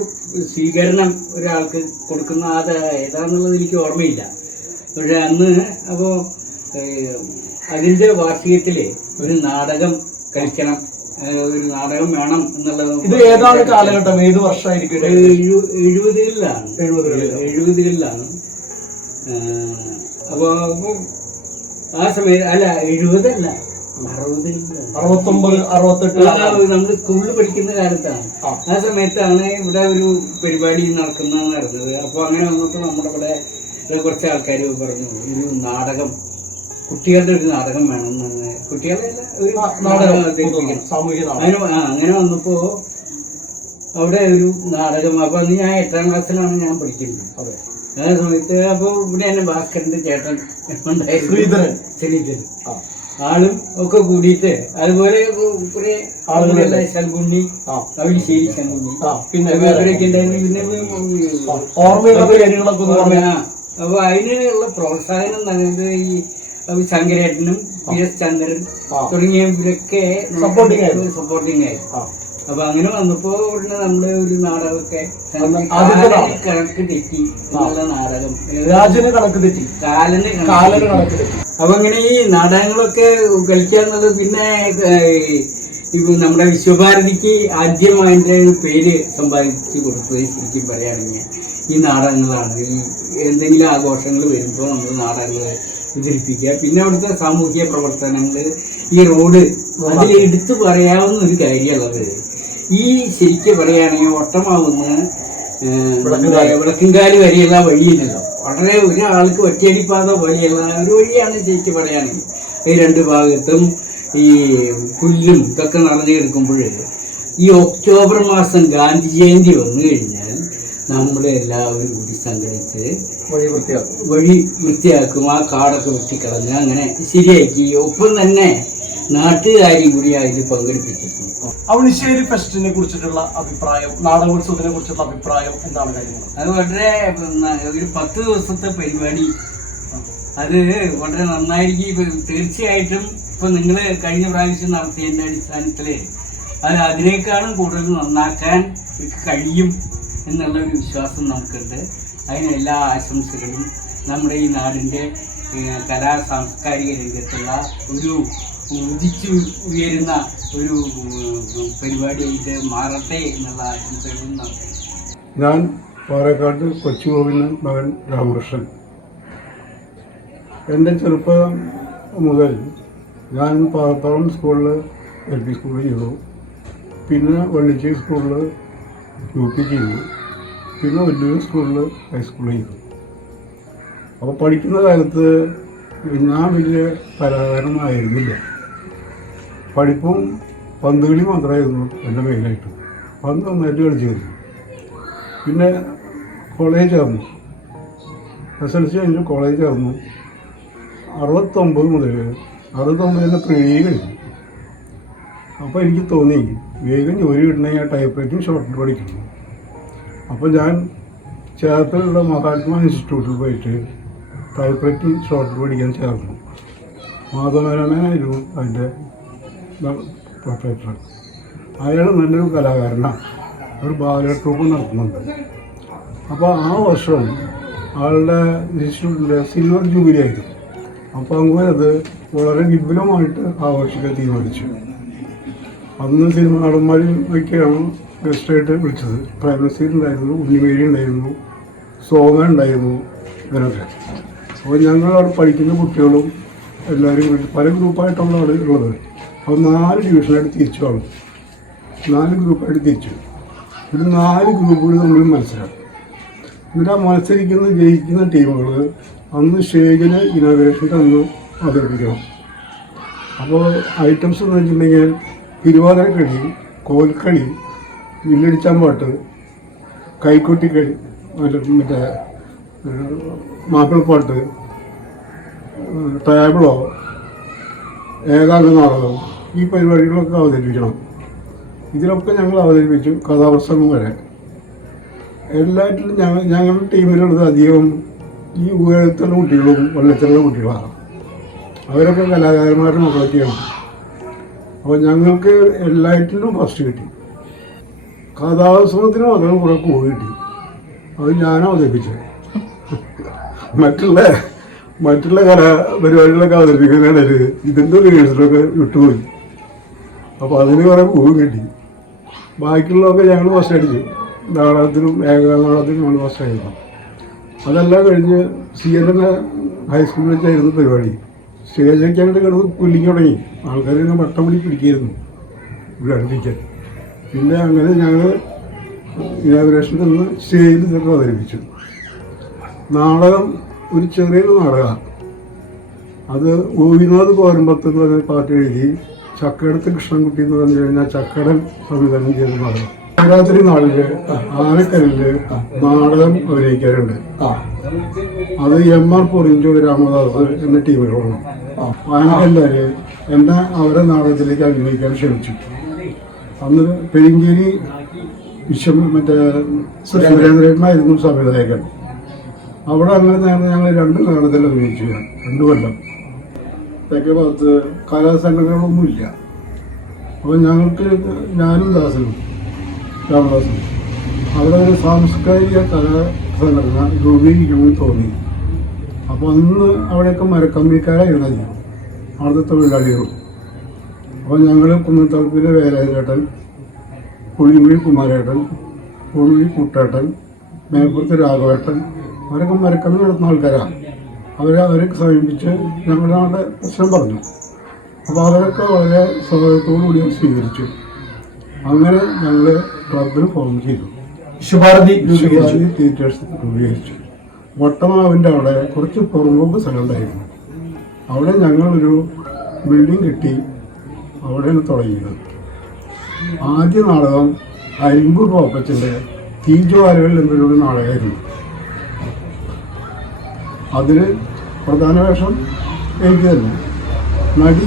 സ്വീകരണം ഒരാൾക്ക് കൊടുക്കുന്ന ഏതാണെന്നുള്ളത് എനിക്ക് ഓർമ്മയില്ല. പക്ഷെ അന്ന് അപ്പോൾ അതിൻ്റെ വാർഷികത്തിൽ ഒരു നാടകം കളിക്കണം, ഒരു നാടകം വേണം എന്നുള്ളത്. ഇത് ഏതാണ് കാലഘട്ടം, ഏത് വർഷമായിരിക്കും? 70-കളിലാണ്. അപ്പോൾ ആ സമയത്ത് അല്ല 70 69, 68 നമ്മൾ സ്കൂളിൽ പഠിക്കുന്ന കാലത്താണ്. ആ സമയത്താണ് ഇവിടെ ഒരു പരിപാടി നടന്നത്. അപ്പോൾ അങ്ങനെ വന്നപ്പോൾ നമ്മുടെ ഇവിടെ കുറച്ച് ആൾക്കാർ പറഞ്ഞു ഒരു നാടകം, കുട്ടികളുടെ ഒരു നാടകം വേണമെന്ന്. കുട്ടികളുടെ ഒരു നാടകം അങ്ങനെ വന്നപ്പോ അവിടെ ഒരു നാടകം. അപ്പൊ അന്ന് ഞാൻ 8ാം ക്ലാസ്സിലാണ് ഞാൻ പഠിക്കുന്നത്. ആ സമയത്ത് അപ്പൊ ഇവിടെ തന്നെ ഭാസ്കരന്റെ ചേട്ടൻ ശ്രീധരൻ ആളും ഒക്കെ കൂടിയിട്ട്, അതുപോലെ കുറെ ആളുകളെ ശങ്കുണ്ണി, അവിശ്ശേരി ശങ്കുണ്ണി, പിന്നെ അവരൊക്കെ ഉണ്ടായിരുന്നു. പിന്നെ അപ്പൊ അതിനുള്ള പ്രോത്സാഹനം നൽകുന്നത് ഈ ശങ്കരേട്ടനും PS ചന്ദ്രൻ തുടങ്ങിയവരൊക്കെ സപ്പോർട്ടിങ് ആയി. അപ്പൊ അങ്ങനെ വന്നപ്പോ ഉടനെ നമ്മുടെ ഒരു നാടകമൊക്കെ കണക്ക് തെറ്റി എന്നുള്ള നാടകം, കാലന് കണക്ക് തെറ്റി. അപ്പൊ അങ്ങനെ ഈ നാടകങ്ങളൊക്കെ കളിക്കാന്നുള്ളത് പിന്നെ നമ്മുടെ വിശ്വഭാരതിക്ക് ആദ്യമായിട്ട് പേര് സമ്പാദിച്ചു കൊടുത്തത് ശരിക്കും പറയുകയാണെങ്കിൽ ഈ നാടകങ്ങളാണ്. ഈ എന്തെങ്കിലും ആഘോഷങ്ങൾ വരുമ്പോൾ നമ്മൾ നാടകങ്ങൾ അവതരിപ്പിക്കുക. പിന്നെ അവിടുത്തെ സാമൂഹിക പ്രവർത്തനങ്ങൾ, ഈ റോഡ്, അതിൽ എടുത്തു പറയാവുന്ന ഒരു കാര്യമുള്ളത് ഈ ശരിക്കും പറയുകയാണെങ്കിൽ ഒട്ടമാവുന്ന വിളക്കുംകാല് വരെയുള്ള വഴിയില്ലല്ലോ, വളരെ ഒരാൾക്ക് ഒറ്റയടിപ്പാത പോലെയുള്ള ഒരു വഴിയാണ് ശരിക്കും പറയുകയാണെങ്കിൽ. ഈ 2 ഭാഗത്തും ഈ പുല്ലും ഇതൊക്കെ നിറഞ്ഞു കിടക്കുമ്പോൾ ഈ ഒക്ടോബർ മാസം ഗാന്ധി ജയന്തി വന്നു കഴിഞ്ഞാൽ നമ്മളെല്ലാവരും കൂടി സംഘടിച്ച് വഴി വഴി വൃത്തിയാക്കും. ആ കാടൊക്കെ വെട്ടിക്കളഞ്ഞ് അങ്ങനെ ശരിയാക്കി. ഒപ്പം തന്നെ നാട്ടുകാരും കൂടി അതിൽ പങ്കെടുപ്പിച്ചിട്ടുണ്ട്. അവണിശ്ശേരി ഫെസ്റ്റിനെ കുറിച്ചിട്ടുള്ള അഭിപ്രായം, നാടകോത്സവത്തിനെ കുറിച്ചുള്ള അഭിപ്രായം എന്താണ് കാര്യങ്ങൾ? അത് വളരെ ഒരു 10 ദിവസത്തെ പരിപാടി, അത് വളരെ നന്നായിരിക്കും. തീർച്ചയായിട്ടും ഇപ്പം നിങ്ങൾ കഴിഞ്ഞ പ്രാവശ്യം നടത്തിയതിൻ്റെ അടിസ്ഥാനത്തിൽ അത് അതിനേക്കാളും കൂടുതൽ നന്നാക്കാൻ കഴിയും എന്നുള്ളൊരു വിശ്വാസം നമുക്കുണ്ട്. അതിന് എല്ലാ ആശംസകളും. നമ്മുടെ ഈ നാടിൻ്റെ കലാ സാംസ്കാരിക രംഗത്തുള്ള ഒരു ഉദിച്ചു ഉയരുന്ന ഒരു പരിപാടിയായിട്ട് മാറട്ടെ എന്നുള്ള ആശംസകളും നടത്തും. ഞാൻ പാലക്കാട് കൊച്ചുകോവിന് മകൻ രാമകൃഷ്ണൻ. എൻ്റെ ചെറുപ്പം മുതൽ ഞാൻ പാലത്തോളം സ്കൂളിൽ LP സ്കൂളിൽ ചെയ്തു, പിന്നെ വള്ളിശ്ശേരി സ്കൂളിൽ UP ചെയ്തു, പിന്നെ വലിയ സ്കൂളിൽ ഹൈസ്കൂളിൽ ചെയ്തു. അപ്പോൾ പഠിക്കുന്ന കാലത്ത് ഞാൻ വലിയ കലാകാരനായിരുന്നില്ല. പഠിപ്പും പന്തുകളി മാത്രമായിരുന്നു എൻ്റെ മെയിനായിട്ട്. പന്ത് നന്നായിട്ട് കളിച്ചിരുന്നു. പിന്നെ കോളേജ് ചേർന്നു, SLC കഴിഞ്ഞ് കോളേജ് ചേർന്നു. 69 മുതൽ 69 പ്രീ കഴിഞ്ഞു. അപ്പോൾ എനിക്ക് തോന്നി വേഗം ജോലി കിട്ടണമെങ്കിൽ ഞാൻ ടൈപ്പ് റൈറ്റിംഗ് ഷോർട്ട് പഠിക്കുന്നു. അപ്പോൾ ഞാൻ ചേർത്തലുള്ള മഹാത്മാ ഇൻസ്റ്റിറ്റ്യൂട്ടിൽ പോയിട്ട് ടൈപ്പ് റൈറ്റിംഗ് ഷോർട്ട് പഠിക്കാൻ ചേർന്നു. മാധവനാരായണനായിരുന്നു അതിൻ്റെ പ്രൊഫസർ. അയാൾ നല്ലൊരു കലാകാരനാണ്, ഒരു ബാല ട്രൂപ്പ് നടത്തുന്നുണ്ട്. അപ്പോൾ ആ വർഷം ആളുടെ ഇൻസ്റ്റിറ്റ്യൂട്ടിൻ്റെ സിൽവർ ജൂബിലി ആയിരുന്നു. അപ്പോൾ അങ്ങനെ അത് വളരെ വിപുലമായിട്ട് ആഘോഷിക്കാൻ തീരുമാനിച്ചു. അന്ന് സിനിമ നടന്മാരൊക്കെയാണ് ഗസ്റ്റായിട്ട് വിളിച്ചത്. പ്രേംനസീർ ഉണ്ടായിരുന്നു, ഉണ്ണിമേരി ഉണ്ടായിരുന്നു, സോമ ഉണ്ടായിരുന്നു, ഇവരൊക്കെ. അപ്പോൾ ഞങ്ങൾ അവിടെ പഠിക്കുന്ന കുട്ടികളും എല്ലാവരും വിളിച്ച് പല ഗ്രൂപ്പായിട്ടുള്ള അവിടെ ഉള്ളത്. അപ്പോൾ 4 ഡിവിഷനായിട്ട് തിരിച്ചു കാണും. 4 ഗ്രൂപ്പായിട്ട് തിരിച്ചു. ഒരു 4 ഗ്രൂപ്പുകൾ നമ്മൾ മനസ്സിലാക്കും. എന്നിട്ട് ആ മത്സരിക്കുന്ന ജയിക്കുന്ന ടീമുകൾ അന്ന് സ്റ്റേജിൽ ഇനോഗ്രേഷൻ അന്ന് അവതരിപ്പിക്കണം. അപ്പോൾ ഐറ്റംസ് എന്ന് വെച്ചിട്ടുണ്ടെങ്കിൽ തിരുവാതിരക്കളി, കോൽക്കളി, വില്ലടിച്ചാൻ പാട്ട്, കൈക്കൊട്ടിക്കളി, മറ്റേ മാപ്പിളപ്പാട്ട്, ടേബിളോ, ഏകാംഗ നാടകം, ഈ പരിപാടികളൊക്കെ അവതരിപ്പിക്കണം. ഇതിലൊക്കെ ഞങ്ങൾ അവതരിപ്പിച്ചു, കഥാപ്രസംഗം വരെ. എല്ലാറ്റിലും ഞങ്ങളുടെ ടീമിലുള്ളത് അധികം ഈ ഉയരത്തുള്ള കുട്ടികളും വെള്ളത്തിലുള്ള കുട്ടികളാണ്. അവരൊക്കെ കലാകാരന്മാരുടെ മക്കളൊക്കെയാണ്. അപ്പോൾ ഞങ്ങൾക്ക് എല്ലാറ്റിലും ഫസ്റ്റ് കിട്ടി. കഥാപ്രസംഗത്തിന് മാത്രം കൂടെ കൂടി കിട്ടി. അത് ഞാനും അവതരിപ്പിച്ചത്. മറ്റുള്ള പരിപാടികളൊക്കെ അവതരിപ്പിക്കുന്നതിനിടയിൽ ഇതിൻ്റെ റിഹേഴ്സലൊക്കെ വിട്ടുപോയി. അപ്പോൾ അതിന് കുറേ പൂവ് കിട്ടി. ബാക്കിയുള്ളതൊക്കെ ഞങ്ങൾ ഫസ്റ്റ് അടിച്ചു. നാടകത്തിനും ഏകനാടകത്തിനും നമ്മൾ ഫസ്റ്റ് ആയിരുന്നു. അതെല്ലാം കഴിഞ്ഞ് CNN ഹൈസ്കൂളിൽ വെച്ചായിരുന്നു പരിപാടി. സ്റ്റേജൊക്കെ അങ്ങോട്ട് കിടന്ന് പുല്ലിക്ക് തുടങ്ങി. ആൾക്കാർ ഇങ്ങനെ വട്ടം പിടി പിടിക്കായിരുന്നു ഇവിടെ അടുപ്പിക്കാൻ. പിന്നെ അങ്ങനെ ഞങ്ങൾ ഇനാഗുറേഷനിൽ നിന്ന് സ്റ്റേജിൽ ഇതൊക്കെ അവതരിപ്പിച്ചു. നാടകം ഒരു ചെറിയൊരു നാടകമാണ്. അത് ഗോവിനാഥ് കോരമ്പത്ത് എന്ന് പറഞ്ഞ പാട്ട് എഴുതി ചക്കടത്ത് കൃഷ്ണൻകുട്ടി എന്ന് പറഞ്ഞു കഴിഞ്ഞാൽ ചക്കടൻ സംവിധാനം ചെയ്ത നാടകം. ശിവരാത്രി നാളില് ആനക്കല്ലില് നാടകം അഭിനയിക്കാറുണ്ട്. അത് MR പൊറിഞ്ചോ, രാമദാസ് എന്ന ടീമുകളാണ്. ആനക്കല്ലാര് എന്നെ അവരെ നാടകത്തിലേക്ക് അഭിനയിക്കാൻ ക്ഷണിച്ചു. അന്ന് പെരിഞ്ചേരി മറ്റേ സുരേന്ദ്രനായിരുന്നു സംവിധായകൻ. അവിടെ അങ്ങനെ ഞങ്ങൾ 2 നാടകത്തിൽ അഭിനയിച്ചു. 2 കൊല്ലം. തെക്കേ ഭാഗത്ത് കലാസംഘടനകളൊന്നുമില്ല. അപ്പോൾ ഞങ്ങൾക്ക് ഞാനും രാമദാസും അവിടെ ഒരു സാംസ്കാരിക കലാ സംഘടന രൂപീകരിക്കണമെന്ന് തോന്നി. അപ്പോൾ അന്ന് അവിടെയൊക്കെ മരക്കമ്പിക്കാരായിരുന്നു അധികം, അവിടുത്തെ തൊഴിലാളികളും. അപ്പോൾ ഞങ്ങൾ കുന്നത്തളപ്പിലെ വേലാചേട്ടൻ, പുളിമുഴി കുമാരേട്ടൻ, പുളിമുഴി കുട്ടേട്ടൻ, മേപ്പുറത്ത് രാഘവേട്ടൻ, അവരൊക്കെ മരക്കമ്പി നടത്തുന്ന ആൾക്കാരാണ്. അവരൊക്കെ സമീപിച്ച് ഞങ്ങളുടെ നാളെ പ്രശ്നം പറഞ്ഞു. അപ്പോൾ അവരൊക്കെ വളരെ സൗകര്യത്തോടുകൂടി സ്വീകരിച്ചു. അങ്ങനെ ഞങ്ങൾ ക്ലബിൽ ഫോം ചെയ്തു. വിശ്വഭാരതി തിയേറ്റേഴ്സ് രൂപീകരിച്ചു. വട്ടമാവിൻ്റെ അവിടെ കുറച്ച് പുറമ്പോക്ക് സ്ഥലം ഉണ്ടായിരുന്നു. അവിടെ ഞങ്ങളൊരു ബിൽഡിംഗ് കെട്ടി അവിടെയാണ് തുടങ്ങിയത്. ആദ്യ നാടകം അരിമ്പൂർ പാപ്പച്ചൻ്റെ തീജ്വാലകൾ എന്നൊരു നാടകമായിരുന്നു. അതിൽ പ്രധാന വേഷം എനിക്ക് തന്നെ. നടി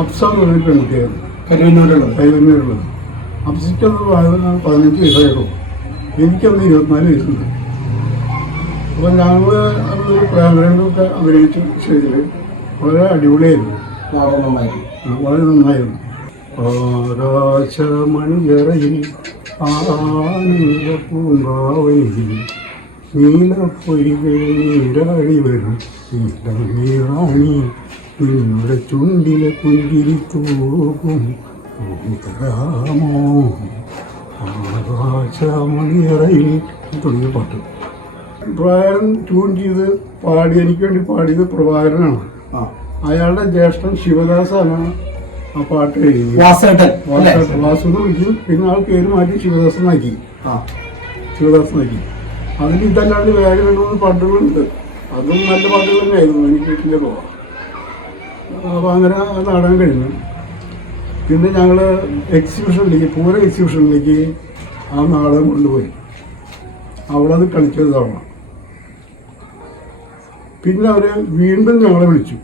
അപ്സ എന്ന് പറഞ്ഞ പെൺകുട്ടിയായിരുന്നു, കരുവന്നൂരുള്ളത്. അപ്സയ്ക്കന്ന് 15 വയസ്സായിട്ടുള്ളൂ, എനിക്കന്ന് 24 വയസ്സുണ്ട്. അപ്പോൾ ഞങ്ങൾ അന്നൊരു പ്രേമരംഗമൊക്കെ അഭിനയിച്ച സ്റ്റേജിൽ വളരെ അടിപൊളിയായിരുന്നു, വളരെ നന്നായിരുന്നു. ആകാശമണിയറയിൽ പൂങ്കാവനിൽ നീലപ്പൊയ്കെ നീരാടി വരും നീറാണി നിങ്ങളുടെ ചുണ്ടിലെ പുഞ്ചിരി തൂകും തരാമോ ആകാശമണിയറയിൽ തുടങ്ങിയ പാട്ട്. പ്രഭാകരൻ ട്യൂൺ ചെയ്ത് എനിക്ക് വേണ്ടി പാടിയത് പ്രഭാകരനാണ്. അയാളുടെ ജ്യേഷ്ഠൻ ശിവദാസാണ് ആ പാട്ട് എഴുതി. വാസു വിളിക്കും, പിന്നെ ആൾ പേര് മാറ്റി ശിവദാസനാക്കി. അതിൽ ഇതല്ലാണ്ട് വേറെ 2-3 പാട്ടുകളുണ്ട്, അതും നല്ല പാട്ടുകൾ തന്നെയായിരുന്നു. എനിക്ക് വീട്ടിലെ പോവാം. അപ്പോൾ അങ്ങനെ ആ നാടകം കഴിഞ്ഞു. പിന്നെ ഞങ്ങൾ പൂരം എക്സിബിഷനിലേക്ക് ആ നാടകം കൊണ്ടുപോയി. അവിടെ അത് കളിച്ചൊരു തവണ. പിന്നെ അവർ വീണ്ടും ഞങ്ങളെ വിളിച്ചു.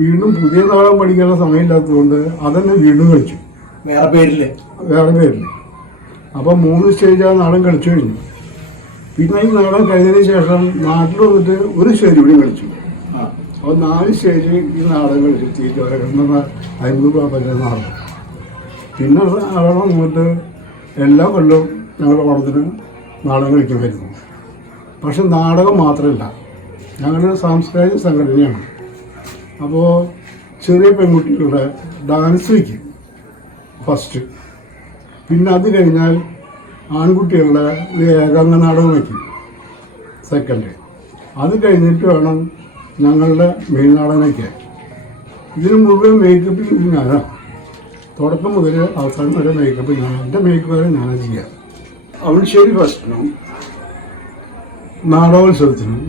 വീണ്ടും പുതിയ നാടകം പഠിക്കാനുള്ള സമയമില്ലാത്തതുകൊണ്ട് അതന്നെ വീണ്ടും കളിച്ചു, വേറെ പേരിൽ. അപ്പം 3 സ്റ്റേജ് ആ നാടകം കളിച്ചു കഴിഞ്ഞു. പിന്നെ ഈ നാടകം കഴിഞ്ഞതിന് ശേഷം നാട്ടിൽ വന്നിട്ട് ഒരു സ്റ്റേജ് കൂടി കളിച്ചു. അപ്പോൾ 4 സ്റ്റേജ് ഈ നാടകം കളിച്ചു. തീറ്റോരെ 50 പ്രാവശ്യം നാടകം. പിന്നെ അവിടെ വന്നിട്ട് എല്ലാ കൊല്ലവും ഞങ്ങളുടെ ഓണത്തിന് നാടകം കളിക്കുമായിരുന്നു. പക്ഷെ നാടകം മാത്രമല്ല, ഞങ്ങളുടെ സാംസ്കാരിക സംഘടനയാണ്. അപ്പോൾ ചെറിയ പെൺകുട്ടികളുടെ ഡാൻസ് വയ്ക്കും ഫസ്റ്റ്. പിന്നെ അത് കഴിഞ്ഞാൽ ആൺകുട്ടികളുടെ ഒരു ഏകാംഗ നാടകം വയ്ക്കും സെക്കൻഡ്. അത് കഴിഞ്ഞിട്ട് വേണം ഞങ്ങളുടെ മെയിൻ നാടകം വയ്ക്കാൻ. ഇതിന് മുഴുവൻ മേക്കപ്പ് ഞാനാണ്. തുടക്കം മുതൽ അവസാനം വരെ മേക്കപ്പ് ഞാൻ, എൻ്റെ മേക്കപ്പ് വരെ ഞാനാണ് ചെയ്യാം. അവണിശ്ശേരി ഫെസ്റ്റിനും നാടകോത്സവത്തിനും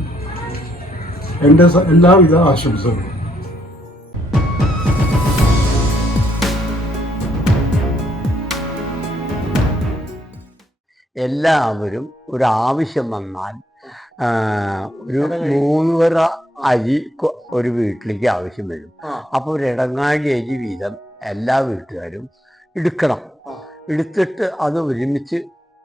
എൻ്റെ എല്ലാവിധ ആശംസകളും. എല്ലാവരും ഒരു ആവശ്യം വന്നാൽ ഒരു 3 വര അരി ഒരു വീട്ടിലേക്ക് ആവശ്യം വരും. അപ്പോൾ ഒരു ഇടങ്ങാഴി അരി വീതം എല്ലാ വീട്ടുകാരും എടുത്തിട്ട് അത് ഒരുമിച്ച്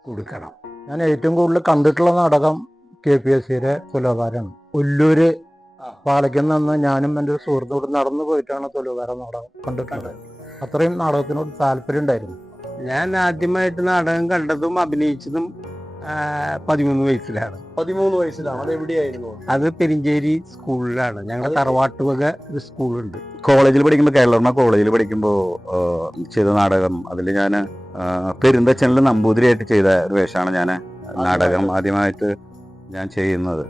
കൊടുക്കണം. ഞാൻ ഏറ്റവും കൂടുതൽ കണ്ടിട്ടുള്ള നാടകം KPSCയുടെ തുലോഭാരമാണ്. ഒല്ലൂര് പാലയ്ക്കൽ നിന്ന് ഞാനും എൻ്റെ ഒരു സുഹൃത്തുക്കൂടെ നടന്നു പോയിട്ടാണ് തുലോഭാര നാടകം കണ്ടിട്ടുള്ളത്. അത്രയും നാടകത്തിനോട് താല്പര്യം ഉണ്ടായിരുന്നു. ഞാൻ ആദ്യമായിട്ട് നാടകം കണ്ടതും അഭിനയിച്ചതും 13 വയസ്സിലാണ്. 13 വയസ്സിലാണ്. അത് എവിടെയായിരുന്നു? അത് പെരിഞ്ചേരി സ്കൂളിലാണ്. ഞങ്ങളുടെ തറവാട്ടുവക ഒരു സ്കൂളുണ്ട്. കോളേജിൽ പഠിക്കുമ്പോൾ, കേരളവർമ്മ കോളേജിൽ പഠിക്കുമ്പോൾ ചെയ്ത നാടകം, അതിൽ ഞാൻ പെരുന്തച്ചനിൽ നമ്പൂതിരിയായിട്ട് ചെയ്ത ഒരു വേഷമാണ് ഞാൻ നാടകം ആദ്യമായിട്ട് ഞാൻ ചെയ്യുന്നത്.